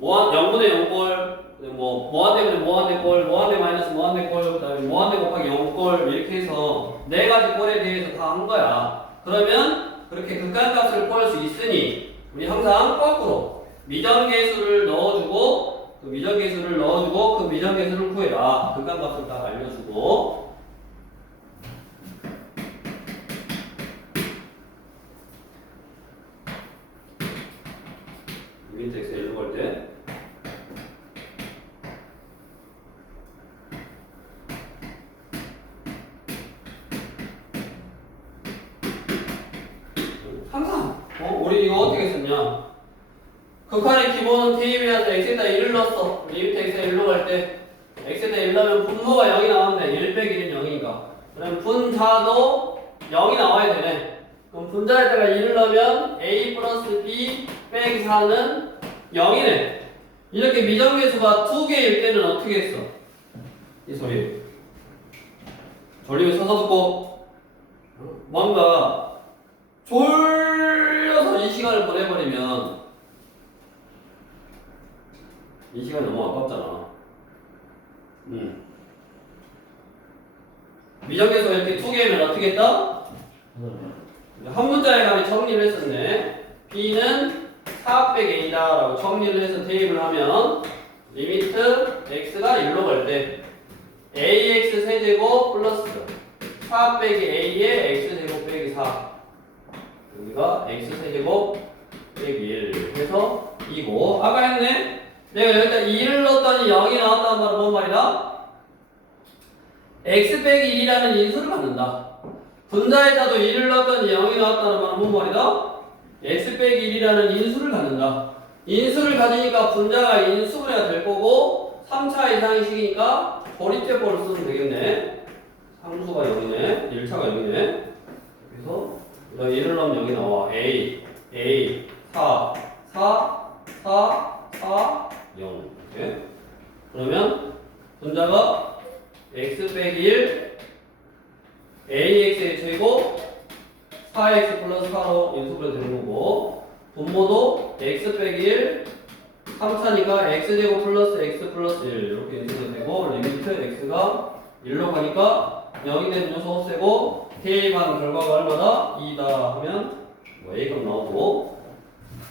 0분의 0꼴 뭐 무한대분의 무한대꼴 무한대 마이너스 무한대꼴 그 다음에 무한대 곱하기 0꼴 이렇게 해서 4가지 꼴에 대해서 다 한 거야. 그러면 그렇게 극한값을 구할 수 있으니 우리 항상 거꾸로 미정계수를 넣어주고 그 미정계수를 넣어주고 그 미정계수를 구해라. 극한값을 다 알려주고 밑에 X에 1로 갈 때 항상 우리 이거 어떻게 썼냐 극한의 기본은 대입이라서 x에다 1을 넣었어. 리미트 x에 1로 갈 때 x에다 1 넣으면 분모가 0이 나왔는데 1 빼기 1은 0이니까 그럼 분자도 0이 나와야 되네. 그럼 분자에다가 1을 넣으면 a 플러스 b 빼기 4는 0이네. 이렇게 미정계수가 2개일 때는 어떻게 했어? 이 소리 돌리면 서서 듣고 뭔가 졸려서 이 시간을 보내버리면 이 시간이 너무 아깝잖아. 미정계수가 이렇게 2개면 어떻게 했다? 한 문자에 가면 정리를 했었네. b는 4 빼기 a다 라고 정리를 해서 대입을 하면 리미트 x가 1로 갈 때 ax 세제곱 플러스 4 빼기 a의 x제곱 빼기 4 여기가 x세제곱 빼기 1 해서 2고 아까 했네? 내가 여기다 2를 넣었더니 0이 나왔다는 말은 뭔 말이다? x 빼기 1이라는 인수를 갖는다. 분자에다도 1을 넣었더니 0이 나왔다는 말은 뭔 말이다? x 빼기 1이라는 인수를 갖는다. 인수를 가지니까 분자가 인수분해가 될 거고 3차 이상의 식이니까 조립제법을 쓰면 되겠네. 상수가 0이네. 1차가 0이네. 그래서 1을 넣으면 0이 나와. A, 4, 0 이렇게. 그러면 분자가 x 빼기 1 ax의 제곱 4x 플러스 4로 인수분해 되는 거고 분모도 x 빼기 1 3차니까 x제곱 플러스 x 플러스 1 이렇게 인수분해 되고 리미트 x가 1로 가니까 0이 되는 요소 없애고 대입한 결과가 얼마다? 2다 하면 뭐 A값 나오고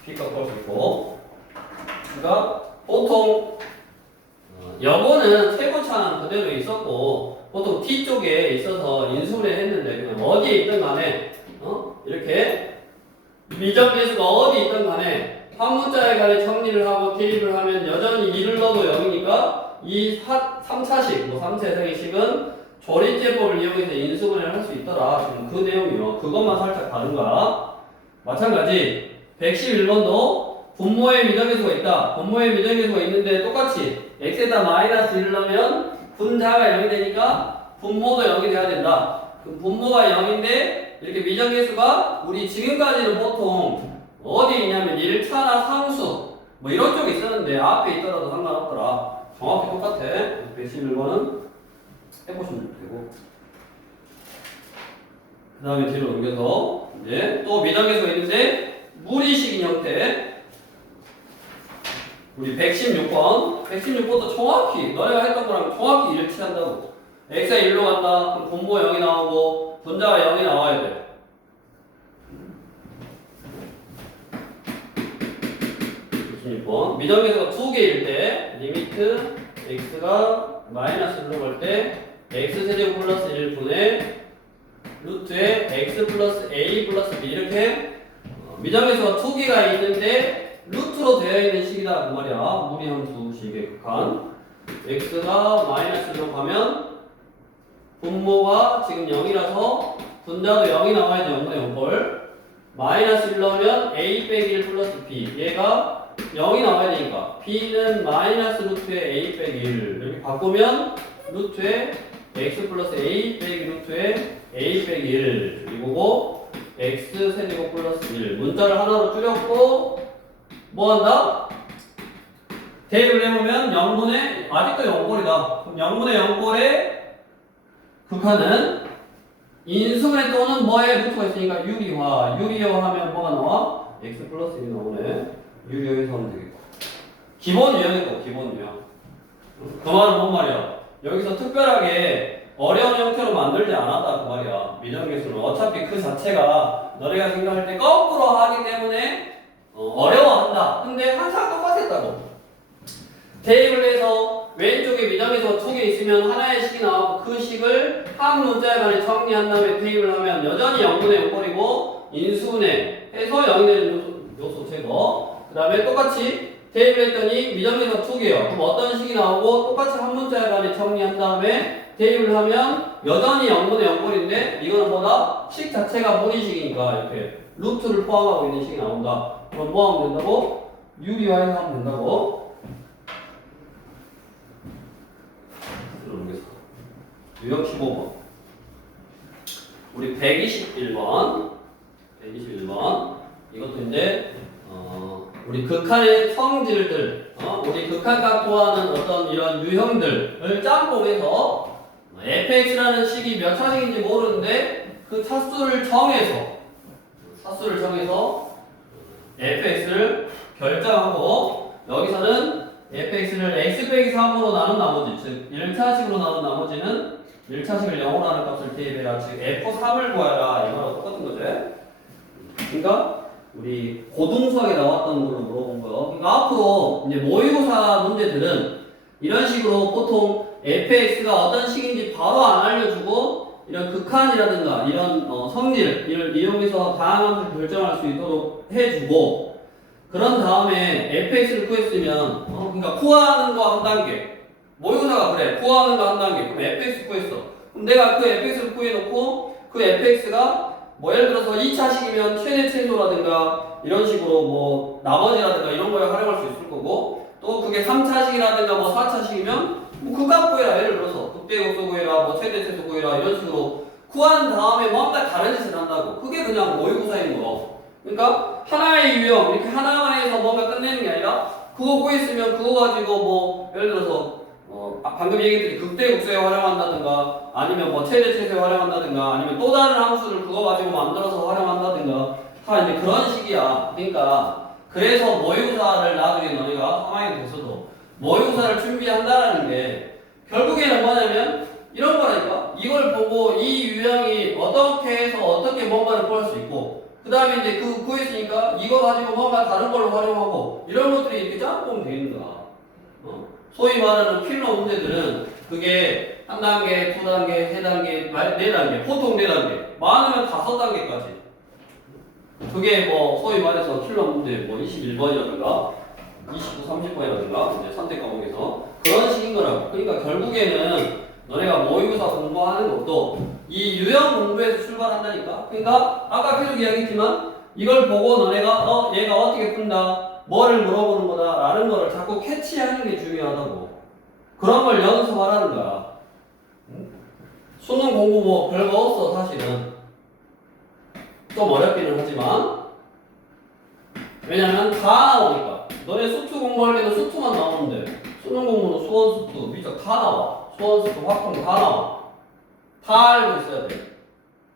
B값 구할 수 있고 그러니까 보통 여거는 최고차는 그대로 있었고 보통 T 쪽에 있어서 인수분해 했는데 그냥 어디에 있든 간에 이렇게 미적계수가 어디 있든 간에 한 문자에 관해 정리를 하고 대입을 하면 여전히 2를 넣어도 0이니까 이 3차식, 뭐 3차 이상의 식은 조립제법을 이용해서 인수분해를 할 수 있더라. 지금 그 내용이요. 그것만 살짝 다른 거야. 마찬가지 111번도 분모의 미적계수가 있다. 분모의 미적계수가 있는데 똑같이 x에다 마이너스 1을 넣으면 분자가 0이 되니까 분모도 0이 돼야 된다. 그 분모가 0인데 이렇게 미적계수가 우리 지금까지는 보통 어디에 있냐면 1차나 상수 뭐 이런 쪽에 있었는데 앞에 있더라도 상관없더라. 정확히 똑같아. 111번은 해보시면 되고 그 다음에 뒤로 넘겨서 이제 또 미적계수가 있는데 무리식인 형태 우리 116번도 정확히 너네가 했던 거랑 정확히 일치한다고. x가 1로 간다. 그럼 분모 0이 나오고 분자가 0이 나와야 돼. 미적계수가 두 개일 때 리미트 x가 마이너스 1로 갈 때 x 세제곱 플러스 1분의 루트에 x 플러스 a 플러스 b 이렇게 미적계수가 두 개가 있는데 루트로 되어 있는 식이다 그 말이야. 무리한 두 식의 극한. x가 마이너스 1로 가면 분모가 지금 0이라서 분자도 0이 나와야지 0분의 0걸. 마이너스 1 넣으면 a 빼기 1 플러스 b. 얘가 0이 나와야 되니까 b는 마이너스 루트에 a 빼기 1 이렇게 바꾸면 루트에 x 플러스 a 빼기 루트에 a 빼기 1 이거고 x 세제곱 플러스 1 문자를 하나로 줄였고 뭐 한다? 대입을 해보면 0분의 아직도 0꼴이다. 그럼 0분의 0꼴의 극한은 인수분해 또는 뭐에 루트가 있으니까 유리화 하면 뭐가 나와? x 플러스 1이 나오네. 유리화해서 하면 되겠고 기본 유형이고 기본 유형. 그 말은 뭔 말이야? 여기서 특별하게 어려운 형태로 만들지 않았다 그 말이야. 미적계수는 어차피 그 자체가 너네가 생각할 때 거꾸로 하기 때문에 어려워한다. 근데 항상 똑같았다고. 대입을 해서 왼쪽에 미적계수가 두 개 있으면 하나의 식이 나오고 그 식을 한 문자에 관해 정리한 다음에 대입을 하면 여전히 0분의 0꼴이고 인수분해 해서 0이 되는 요소 제거. 그 다음에 똑같이 대입을 했더니 미적계수가 두 개요. 그럼 어떤 식이 나오고 똑같이 한 문자에 관해 정리한 다음에 대입을 하면 여전히 0분의 0꼴인데 이거는 뭐다? 식 자체가 무리식이니까 이렇게 루트를 포함하고 있는 식이 나온다. 그럼 뭐 하면 된다고? 유리화해서 하면 된다고. 유형 15번. 우리 121번. 이것도 이제 우리 극한의 성질들, 우리 극한값 구하는 어떤 이런 유형들을 짬뽕해서 fx라는 식이 몇 차식인지 모르는데 그 차수를 정해서 fx를 결정하고 여기서는 fx를 x 빼기 3으로 나눈 나머지, 즉 1차식으로 나눈 나머지는 1차식을 0으로 하는 값을 대입해라. 즉 f3을 구하라. 이거랑 똑같은 거지. 그러니까 우리 고등수학에 나왔던 걸로 물어본 거요. 그러니까 앞으로 이제 모의고사 문제들은 이런 식으로 보통 fx가 어떤 식인지 바로 안 알려주고 이런 극한이라든가 이런 성질 이를 이용해서 다양한 것을 결정할 수 있도록 해주고 그런 다음에 fx를 구했으면 그러니까 구하는 거 한 단계 모의고사가 그래 구하는 거 한 단계 그럼 fx 구했어 그럼 내가 그 fx를 구해놓고 그 fx가 뭐 예를 들어서 2차식이면 최대 최소라든가 이런 식으로 뭐 나머지라든가 이런 거에 활용할 수 있을 거고 또 그게 3차식이라든가 뭐 4차식이면 뭐 그 값 구해라 예를 들어서 극대극소 구해라 뭐 최대 최소 구해라 이런 식으로 구한 다음에 뭔가 다른 짓을 한다고 그게 그냥 모의고사인 거 그러니까 하나의 유형 이렇게 하나만 해서 뭔가 끝내는 게 아니라 그거 구했으면 그거 가지고 뭐 예를 들어서 방금 얘기했듯이 극대극소에 활용한다든가 아니면 뭐 최대 최소에 활용한다든가 아니면 또 다른 함수를 그거 가지고 만들어서 활용한다든가 다 이제 그런 식이야 그러니까 그래서 모의고사를 나중에 너희가 3학년 돼서도 모의고사를 준비한다라는 게 결국에는 뭐냐면 이런 거라니까 이걸 보고 이 유형이 어떻게 해서 어떻게 뭔가를 구할 수 있고 그 다음에 이제 그 구했으니까 이거 가지고 뭔가 다른 걸로 활용하고 이런 것들이 이렇게 쫙 보면 되는 거야 소위 말하는 필러 문제들은 그게 한 단계, 두 단계, 세 단계, 네 단계 보통 네 단계 많으면 5단계까지 그게 뭐 소위 말해서 킬러 문제 뭐 21번이라든가 29, 30번이라든가 이제 선택 과목에서 그런 식인 거라고. 그러니까 결국에는 너네가 모의고사 공부하는 것도 이 유형 공부에서 출발한다니까. 그러니까 아까 계속 이야기했지만 이걸 보고 너네가 얘가 어떻게 푼다, 뭐를 물어보는 거다라는 거를 자꾸 캐치하는 게 중요하다고. 그런 걸 연습하라는 거야. 수능 공부 뭐 별거 없어 사실은. 좀 어렵기는 하지만 왜냐면 다 나오니까 너네 수투 공부할 때는 수투만 나오는데 수능 공부는 수원 수투 미적 다 나와 수원 수투 확통 다 나와 다 알고 있어야 돼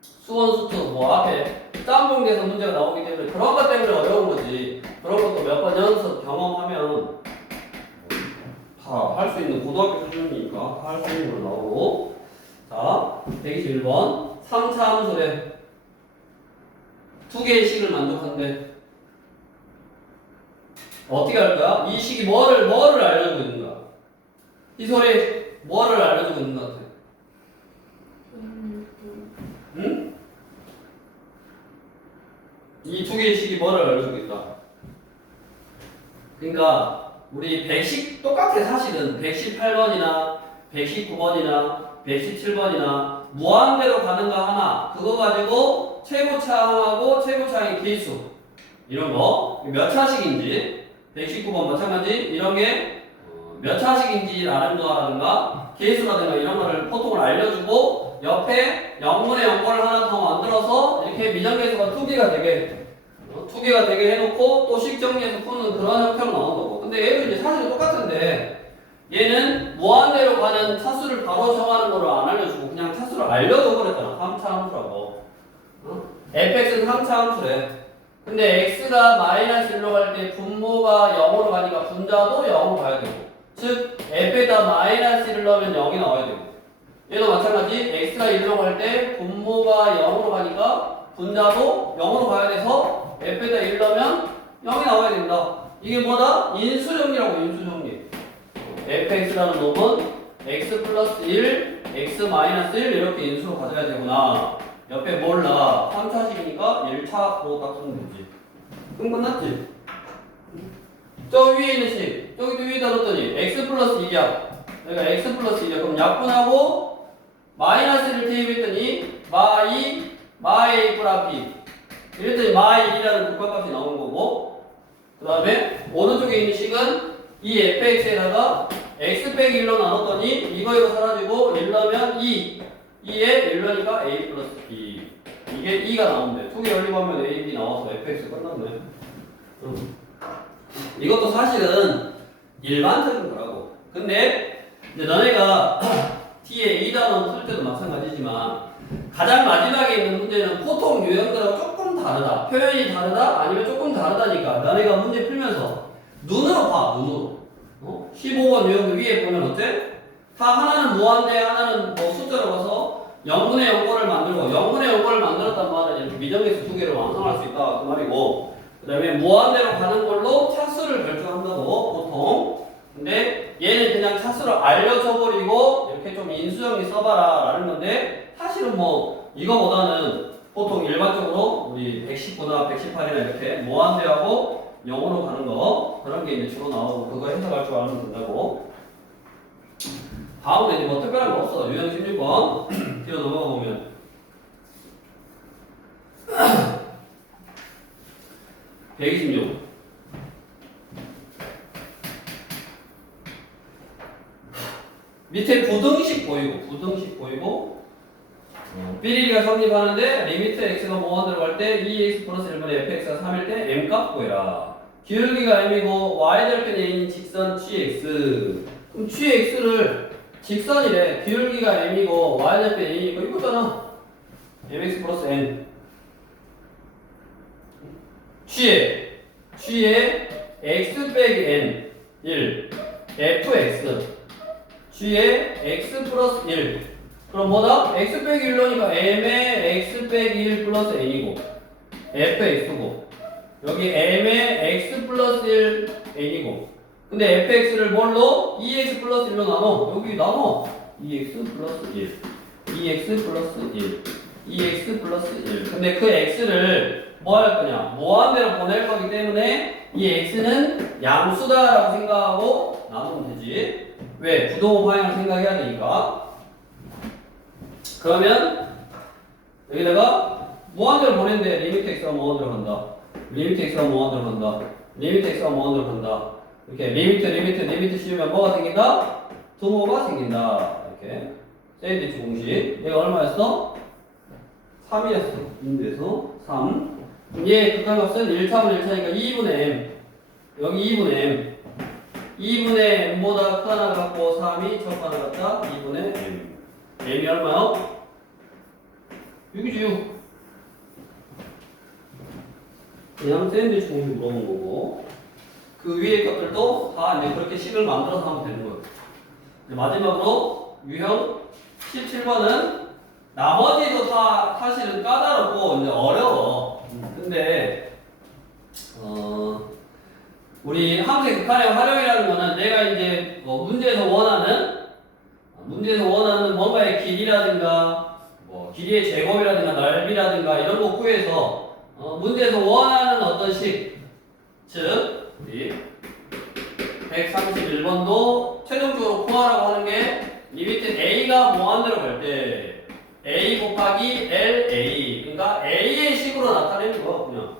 수원 수투 뭐 앞에 짬뽕돼서 문제가 나오기 때문에 그런 것 때문에 어려운 거지 그런 것도 몇 번 연습 경험하면 다 할 수 있는 고등학교 수준이니까 다 할 수 있는 걸로 나오고 자 121번 3차 함수래 두 개의 식을 만족한대. 어떻게 할 거야? 이 식이 뭐를 알려주고 있는 거야? 이 소리 뭐를 알려주고 있는 것 같아? 응? 이 두 개의 식이 뭐를 알려주고 있다? 그러니까 우리 110 똑같아 사실은 118번이나 119번이나 117번이나 무한대로 가는 거 하나 그거 가지고 최고차항하고 최고차항의 개수 이런 거 몇 차식인지 119번 마찬가지 이런 게 몇 차식인지 아는 거라든가 개수라든가 이런 거를 보통을 알려주고 옆에 0분의 0번을 하나 더 만들어서 이렇게 미정계수가 2개가 되게 해놓고 또 식 정리해서 푸는 그런 형태로 나오는 거고 근데 얘도 이제 사실 똑같은데 얘는 무한대로 가는 차수를 바로 정하는 거를 안 알려주고 그냥 차수를 알려줘 버렸잖아 3차 함수라고 fx는 3차 함수래. 근데 x가 마이너스 1로 갈 때 분모가 0으로 가니까 분자도 0으로 가야 되고 즉 f에다 마이너스 1을 넣으면 0이 나와야 되고 얘도 마찬가지 x가 1로 갈 때 분모가 0으로 가니까 분자도 0으로 가야 돼서 f에다 1 넣으면 0이 나와야 된다. 이게 뭐다? 인수정리라고 인수정리. fx라는 놈은 x 플러스 1, x 마이너스 1 이렇게 인수로 가져야 되구나. 옆에 몰라 3차식이니까 1차로 딱 쓰면 되지 그럼 끝났지? 저 위에 있는 식 저기도 위에다 넣었더니 x 플러스 2야 여기가 x 플러스 2야 그럼 약분하고 마이너스를 대입했더니 마이 플라피 이랬더니 마이라는 극과값이 나오는 거고 그 다음에 오른쪽에 있는 식은 이 fx에다가 x 빼기 1로 나눴더니 이거 사라지고 1 넣으면 2에 1 넣으니까 a 플러스 b 이게 2가 나오는데 두 개 연립하면 a, b 나와서 fx 끝났네 이것도 사실은 일반적인 거라고 근데 이제 너네가 뒤에 2단원 풀 때도 마찬가지지만 가장 마지막에 있는 문제는 보통 유형들하고 조금 다르다 표현이 다르다 아니면 조금 다르다니까 너네가 문제 풀면서 눈으로 봐 눈으로 15번 유형도 위에 보면 어때? 다 하나는 무한대 하나는 뭐 숫자로 가서 0분의 0번을 만들고 0분의 0번을 만들었단 말은 이렇게 미정계수 두 개로 완성할 수 있다 그 말이고 그 다음에 무한대로 가는 걸로 차수를 결정한다고 보통 근데 얘는 그냥 차수를 알려줘 버리고 이렇게 좀 인수정리 써봐라 라는 건데 사실은 뭐 이거보다는 보통 일반적으로 우리 119나 118이나 이렇게 무한대하고 0으로 가는 거 그런 게 이제 주로 나오고 그거 해석할 줄 알면 된다고. 다음에 이제 뭐 특별한 거 없어. 유형 16번 뒤로 넘어가 보면 126 밑에 부등식 보이고 삐리리가 성립하는데 리미트 x가 무한대로 갈 때 2x 플러스 1분의 fx가 3일 때 m 값 구해라. 기울기가 m이고 y절편 a인 직선 gx. 그럼 gx를 직선이래. 기울기가 m이고 y절편 a이고 이거잖아. mx 플러스 n. g에 x 빼기 n 1 fx g에 x 플러스 1. 그럼 뭐다? x 빼기 1로니까 m에 x 빼기 1 플러스 n이고 fx고 여기 m에 x 플러스 1 n이고 근데 fx를 뭘로? 2x 플러스 1로 나눠. 여기 나눠 2x 플러스 1 2x 플러스 1 2x 플러스 1. 근데 그 x를 뭐 할 거냐? 무한대로 보낼 거기 때문에 이 x는 양수다라고 생각하고 나누면 되지. 왜? 부동호 방향을 생각해야 되니까. 그러면 여기다가 무한대로 보낸대. 리미트 x가 무한대로 간다. 리미트 x가 무한대로 간다. 리미트 x가 무한대로 간다. 이렇게 리미트 씌우면 뭐가 생긴다? 등호가 생긴다. 이렇게 샌드위치 공식. 얘가 얼마였어? 3이었어. 인대에서 3. 얘 극한값은 1차분 1차니까 2분의 m. 여기 2분의 m. 2분의 m보다 큰 하나 갖고 3이 적 하나 갖다 2분의 m. m이 얼마요? 6이지 6. 그냥 샌드위치 공식 물어본 거고 그 위에 것들도 다 이제 그렇게 식을 만들어서 하면 되는 거예요. 마지막으로 유형 17번은 나머지도 다 사실은 까다롭고 이제 어려워. 근데 우리 함수 극한의 활용이라는 거는 내가 이제 문제에서 원하는 뭔가의 길이라든가 길이의 제곱이라든가 넓이라든가 이런 거 구해서 문제에서 원하는 어떤 식, 즉 우리 131번도 최종적으로 구하라고 하는 게 리미트 a가 무한대로 갈 때 a 곱하기 LA 그러니까 a의 식으로 나타내는 거 그냥.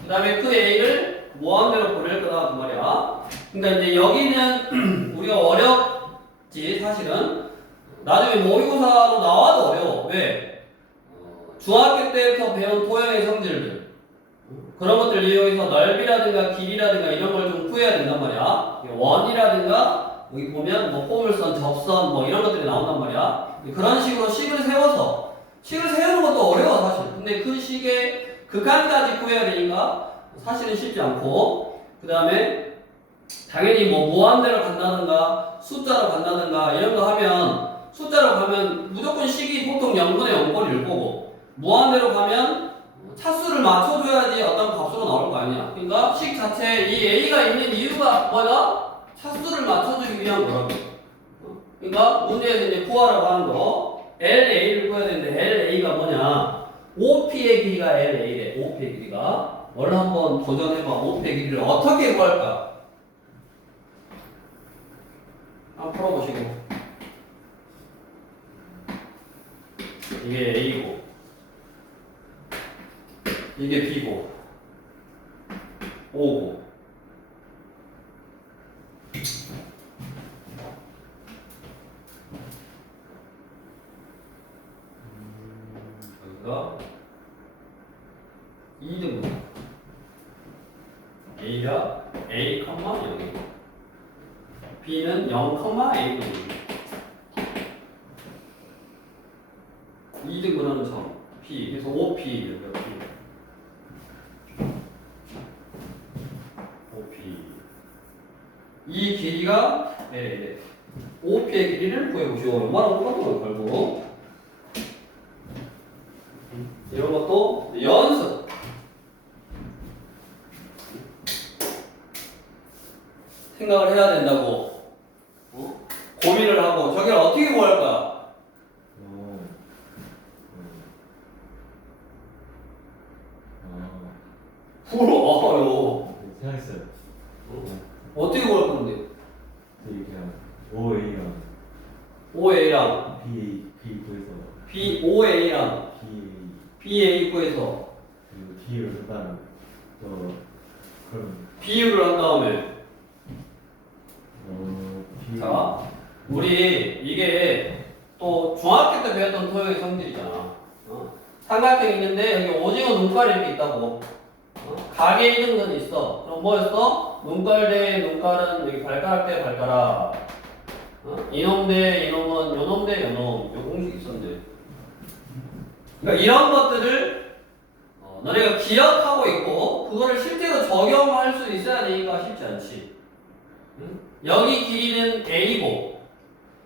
그 다음에 그 a를 무한대로 보낼 거다 그 말이야. 그러니까 이제 여기는 우리가 어렵지 사실은. 나중에 모의고사로 나와도 어려워. 왜? 중학교 때부터 배운 토형의 성질들 그런 것들 이용해서 넓이라든가 길이라든가 이런 걸 좀 구해야 된단 말이야. 원이라든가 여기 보면 뭐 포물선, 접선 뭐 이런 것들이 나온단 말이야. 그런 식으로 식을 세우는 것도 어려워 사실. 근데 그 식의 극한까지 구해야 되니까 사실은 쉽지 않고 그 다음에 당연히 뭐 무한대로 간다든가 숫자로 간다든가 이런 거 하면 숫자로 가면 무조건 식이 보통 0분의 0꼴일 거고 무한대로 가면 차수를 맞춰줘야지 어떤 값으로 나올 거 아니야. 그러니까 식 자체에 이 a가 있는 이유가 뭐야? 차수를 맞춰주기 위한 거라고. 그러니까 문제에서 이제 구하라고 하는 거 LA를 구해야 되는데 LA가 뭐냐? OP의 길이가 LA래. OP의 길이가 원래 한번 도전해봐. OP의 길이를 어떻게 구할까? 한번 풀어보시고 이게 A고 이게 B고 O고 여기가 2등분 A가 A, 0 B는 0, A등분 2등분하는 점 P 그래서 OP 여기가 P OP 이 길이가 OP의 길이를 구해보시오. 얼마나 똑같은 걸 걸고 이런 것도 연습 생각을 해야 된다고. 어려워. 생각했어요. 어떻게 구할 건데? 그냥 OA랑 5A랑 B 구해서 B5A랑 B BA 구해서 그리고 D를 한다는 그런 비율을 한 다음에 B 자, 우리 이게 또 중학교 때 배웠던 토형의 성질이잖아. 삼각형이 있는데 여기 오징어 눈깔 이렇게 있다고. 각에 있는 건 있어. 그럼 뭐였어? 눈깔 대 눈깔은 여기 발가락 대 발가락. 이놈 대 이놈은 요놈 대 요놈. 요 공식 있었는데. 그러니까 이런 것들을 너네가 기억하고 있고 그거를 실제로 적용할 수 있어야 되니까 쉽지 않지. 여기 길이는 A고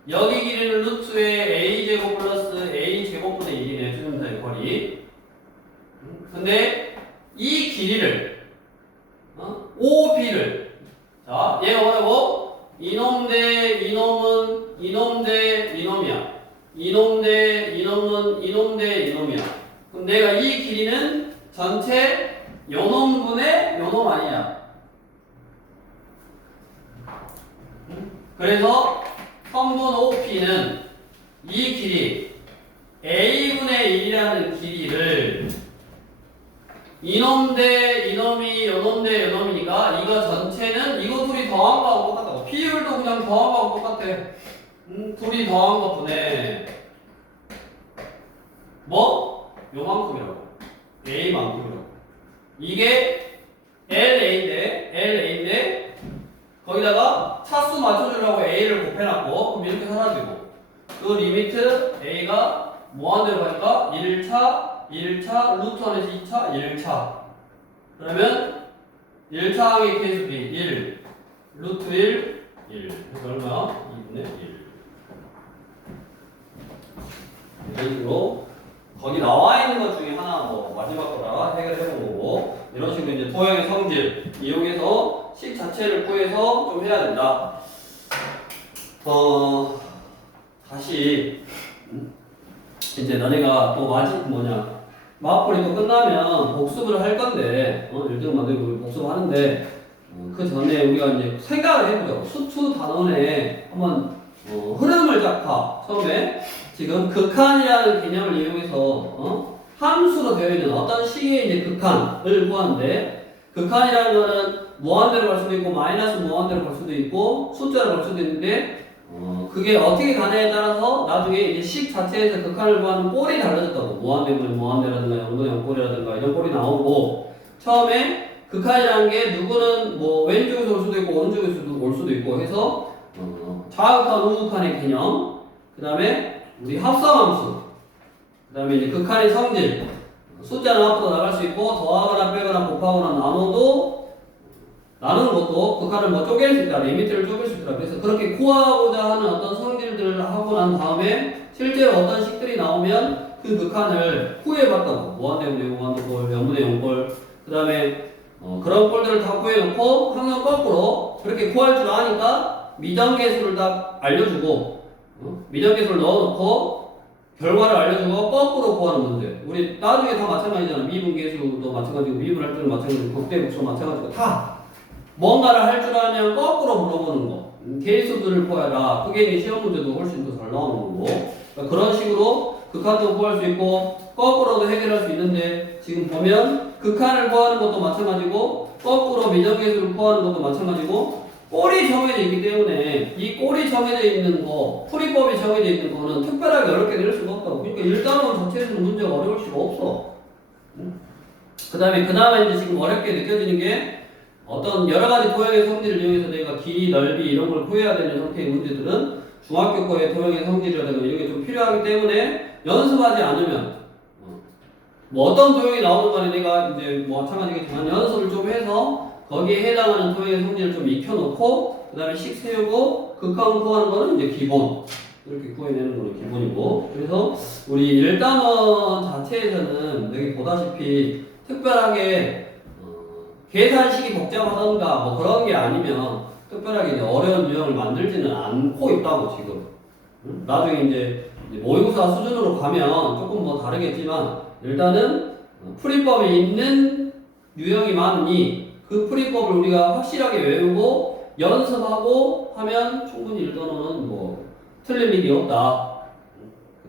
여기 길이는 루트의 A제곱 플러스 A제곱분의 1이네. 주름사의 거리. 근데 이 길이를 OB를 자 얘가 뭐라고? 이놈 대 이놈은 이놈 대 이놈이야. 이놈 대 이놈은 이놈 대 이놈이야. 그럼 내가 이 길이는 전체 요놈분의 요놈 아니냐. 그래서 성분 OP는 이 길이 A분의 1이라는 길이를 이놈 대 이놈이 요놈 대 요놈이니까 이거 전체는 이거 둘이 더한 거하고 똑같다고. 비율도 그냥 더한 거하고 똑같아. 둘이 더한 것뿐에 뭐? 요만큼이라고. A만큼이라고. 이게 LA인데 거기다가 차수 맞춰주려고 A를 곱해놨고 그럼 이렇게 사라지고 그 리미트 A가 무한대로 가니까 1차 루트 안에서 2차 1차 그러면 1차 항의 케이스 B 1 루트 1 그래서 얼마야? 2분의 1 이런 식으로 거기 나와 있는 것 중에 하나 뭐 마지막 거다가 해결해 본 거고 이런 식으로 이제 토형의 성질 이용해서 식 자체를 구해서 좀 해야 된다. 다시 이제 너네가 또 마포리 또 끝나면 복습을 할 건데 1등 만들고 복습하는데 그 전에 우리가 이제 생각을 해보자고. 수투 단원의 한번 흐름을 잡아. 처음에 지금 극한이라는 개념을 이용해서 함수로 되어 있는 어떤 식의 이제 극한을 구하는데 극한이라는 거는 무한대로 갈 수도 있고 마이너스 무한대로 갈 수도 있고 숫자로 갈 수도 있는데 그게 어떻게 가냐에 따라서 나중에 이제 식 자체에서 극한을 구하는 꼴이 달라졌다고. 무한대면 무한대라든가 0분의 0꼴이라든가 이런 꼴이 나오고 처음에 극한이라는 게 누구는 뭐 왼쪽에서 올 수도 있고 오른쪽에서 올 수도 있고 해서 좌극한 우극한의 개념 그 다음에 우리 합성함수 그 다음에 이제 극한의 성질 숫자는 앞으로 나갈 수 있고 더하거나 빼거나 곱하거나 나누는 것도 극한을 뭐 쪼갤 수 있다. 리미트를 쪼갤 수 있다. 그래서 그렇게 구하고자 하는 어떤 성질들을 하고 난 다음에 실제로 어떤 식들이 나오면 그 극한을 구해봤다고. 무한대분의 무한대꼴, 0분의 0꼴 그 다음에 그런 꼴들을 다 구해놓고 항상 거꾸로 그렇게 구할 줄 아니까 미정계수를 다 알려주고 미정계수를 넣어놓고 결과를 알려주고 거꾸로 구하는 문제. 우리 나중에 다 마찬가지잖아. 미분계수도 마찬가지고 미분할 때는 마찬가지고 극대국수 마찬가지고 다 뭔가를 할 줄 아면 거꾸로 물어보는 거. 개수들을 구해라. 그게 이제 시험 문제도 훨씬 더 잘 나오는 거고. 그러니까 그런 식으로 극한도 구할 수 있고 거꾸로도 해결할 수 있는데 지금 보면 극한을 구하는 것도 마찬가지고 거꾸로 미정계수를 구하는 것도 마찬가지고 꼴이 정해져 있기 때문에 이 꼴이 정해져 있는 거, 풀이법이 정해져 있는 거는 특별하게 어렵게 낼 수가 없다고. 그러니까 일단은 자체에서는 문제가 어려울 수가 없어. 그 다음에 이제 지금 어렵게 느껴지는 게 어떤 여러 가지 토형의 성질을 이용해서 내가 길이, 넓이 이런 걸 구해야 되는 형태의 문제들은 중학교 거의 토형의 성질이라든가 이런 게 좀 필요하기 때문에 연습하지 않으면 뭐 어떤 토형이 나오는 간에 내가 이제 뭐 마찬가지겠지만 연습을 좀 해서 거기에 해당하는 토형의 성질을 좀 익혀놓고 그 다음에 식 세우고 극한 구하는 거는 이제 기본 이렇게 구해내는 거는 기본이고 그래서 우리 1단원 자체에서는 여기 보다시피 특별하게 계산식이 복잡하던가 뭐 그런 게 아니면 특별하게 이제 어려운 유형을 만들지는 않고 있다고 지금. 나중에 이제 모의고사 수준으로 가면 조금 뭐 다르겠지만 일단은 풀이법이 있는 유형이 많으니 그 풀이법을 우리가 확실하게 외우고 연습하고 하면 충분히 일단어는 뭐 틀릴 일이 없다.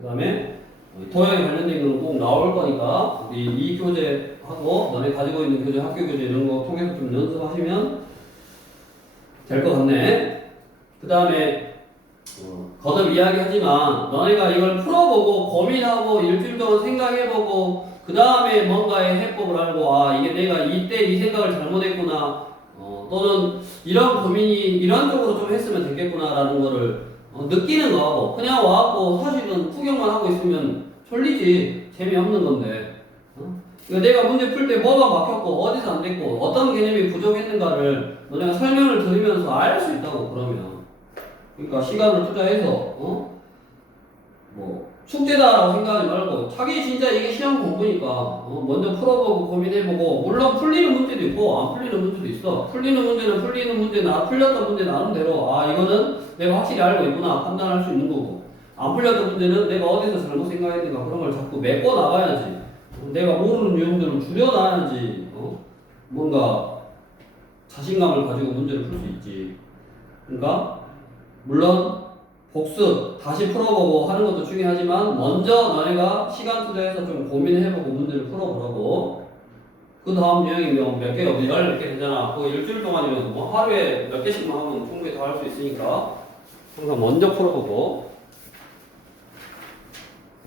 그 다음에 도형에 관련된 건 꼭 나올 거니까 우리 이 교재하고 너네 가지고 있는 교재, 학교 교재 이런 거 통해서 좀 연습하시면 될 것 같네. 그 다음에 거듭 이야기하지만 너네가 이걸 풀어보고 고민하고 일주일 동안 생각해보고 그 다음에 뭔가의 해법을 알고 아 이게 내가 이때 이 생각을 잘못했구나 또는 이런 고민이 이런 쪽으로 좀 했으면 됐겠구나 라는 거를 느끼는 거하고 그냥 와갖고 사실은 구경만 하고 있으면 졸리지 재미없는 건데 그러니까 내가 문제 풀 때 뭐가 막혔고 어디서 안 됐고 어떤 개념이 부족했는가를 너네가 설명을 들으면서 알 수 있다고 그러면 그러니까 시간을 투자해서 뭐 숙제다라고 생각하지 말고 자기 진짜 이게 시험 공부니까 먼저 풀어보고 고민해보고 물론 풀리는 문제도 있고 안 풀리는 문제도 있어. 풀리는 문제는 풀렸던 문제 나름대로 아 이거는 내가 확실히 알고 있구나 판단할 수 있는 거고 안 풀렸던 문제는 내가 어디서 잘못 생각했는가 그런 걸 자꾸 메꿔 나가야지. 내가 모르는 유형들을 줄여놔야지 뭔가 자신감을 가지고 문제를 풀 수 있지. 그러니까 물론 복습 다시 풀어보고 하는 것도 중요하지만 먼저 너네가 시간 투자해서 좀 고민해보고 문제를 풀어보라고. 그 다음 유형이 몇 개가 14개 되잖아. 그 일주일 동안이면 뭐 하루에 몇 개씩만 하면 충분히 다 할 수 있으니까 항상 먼저 풀어보고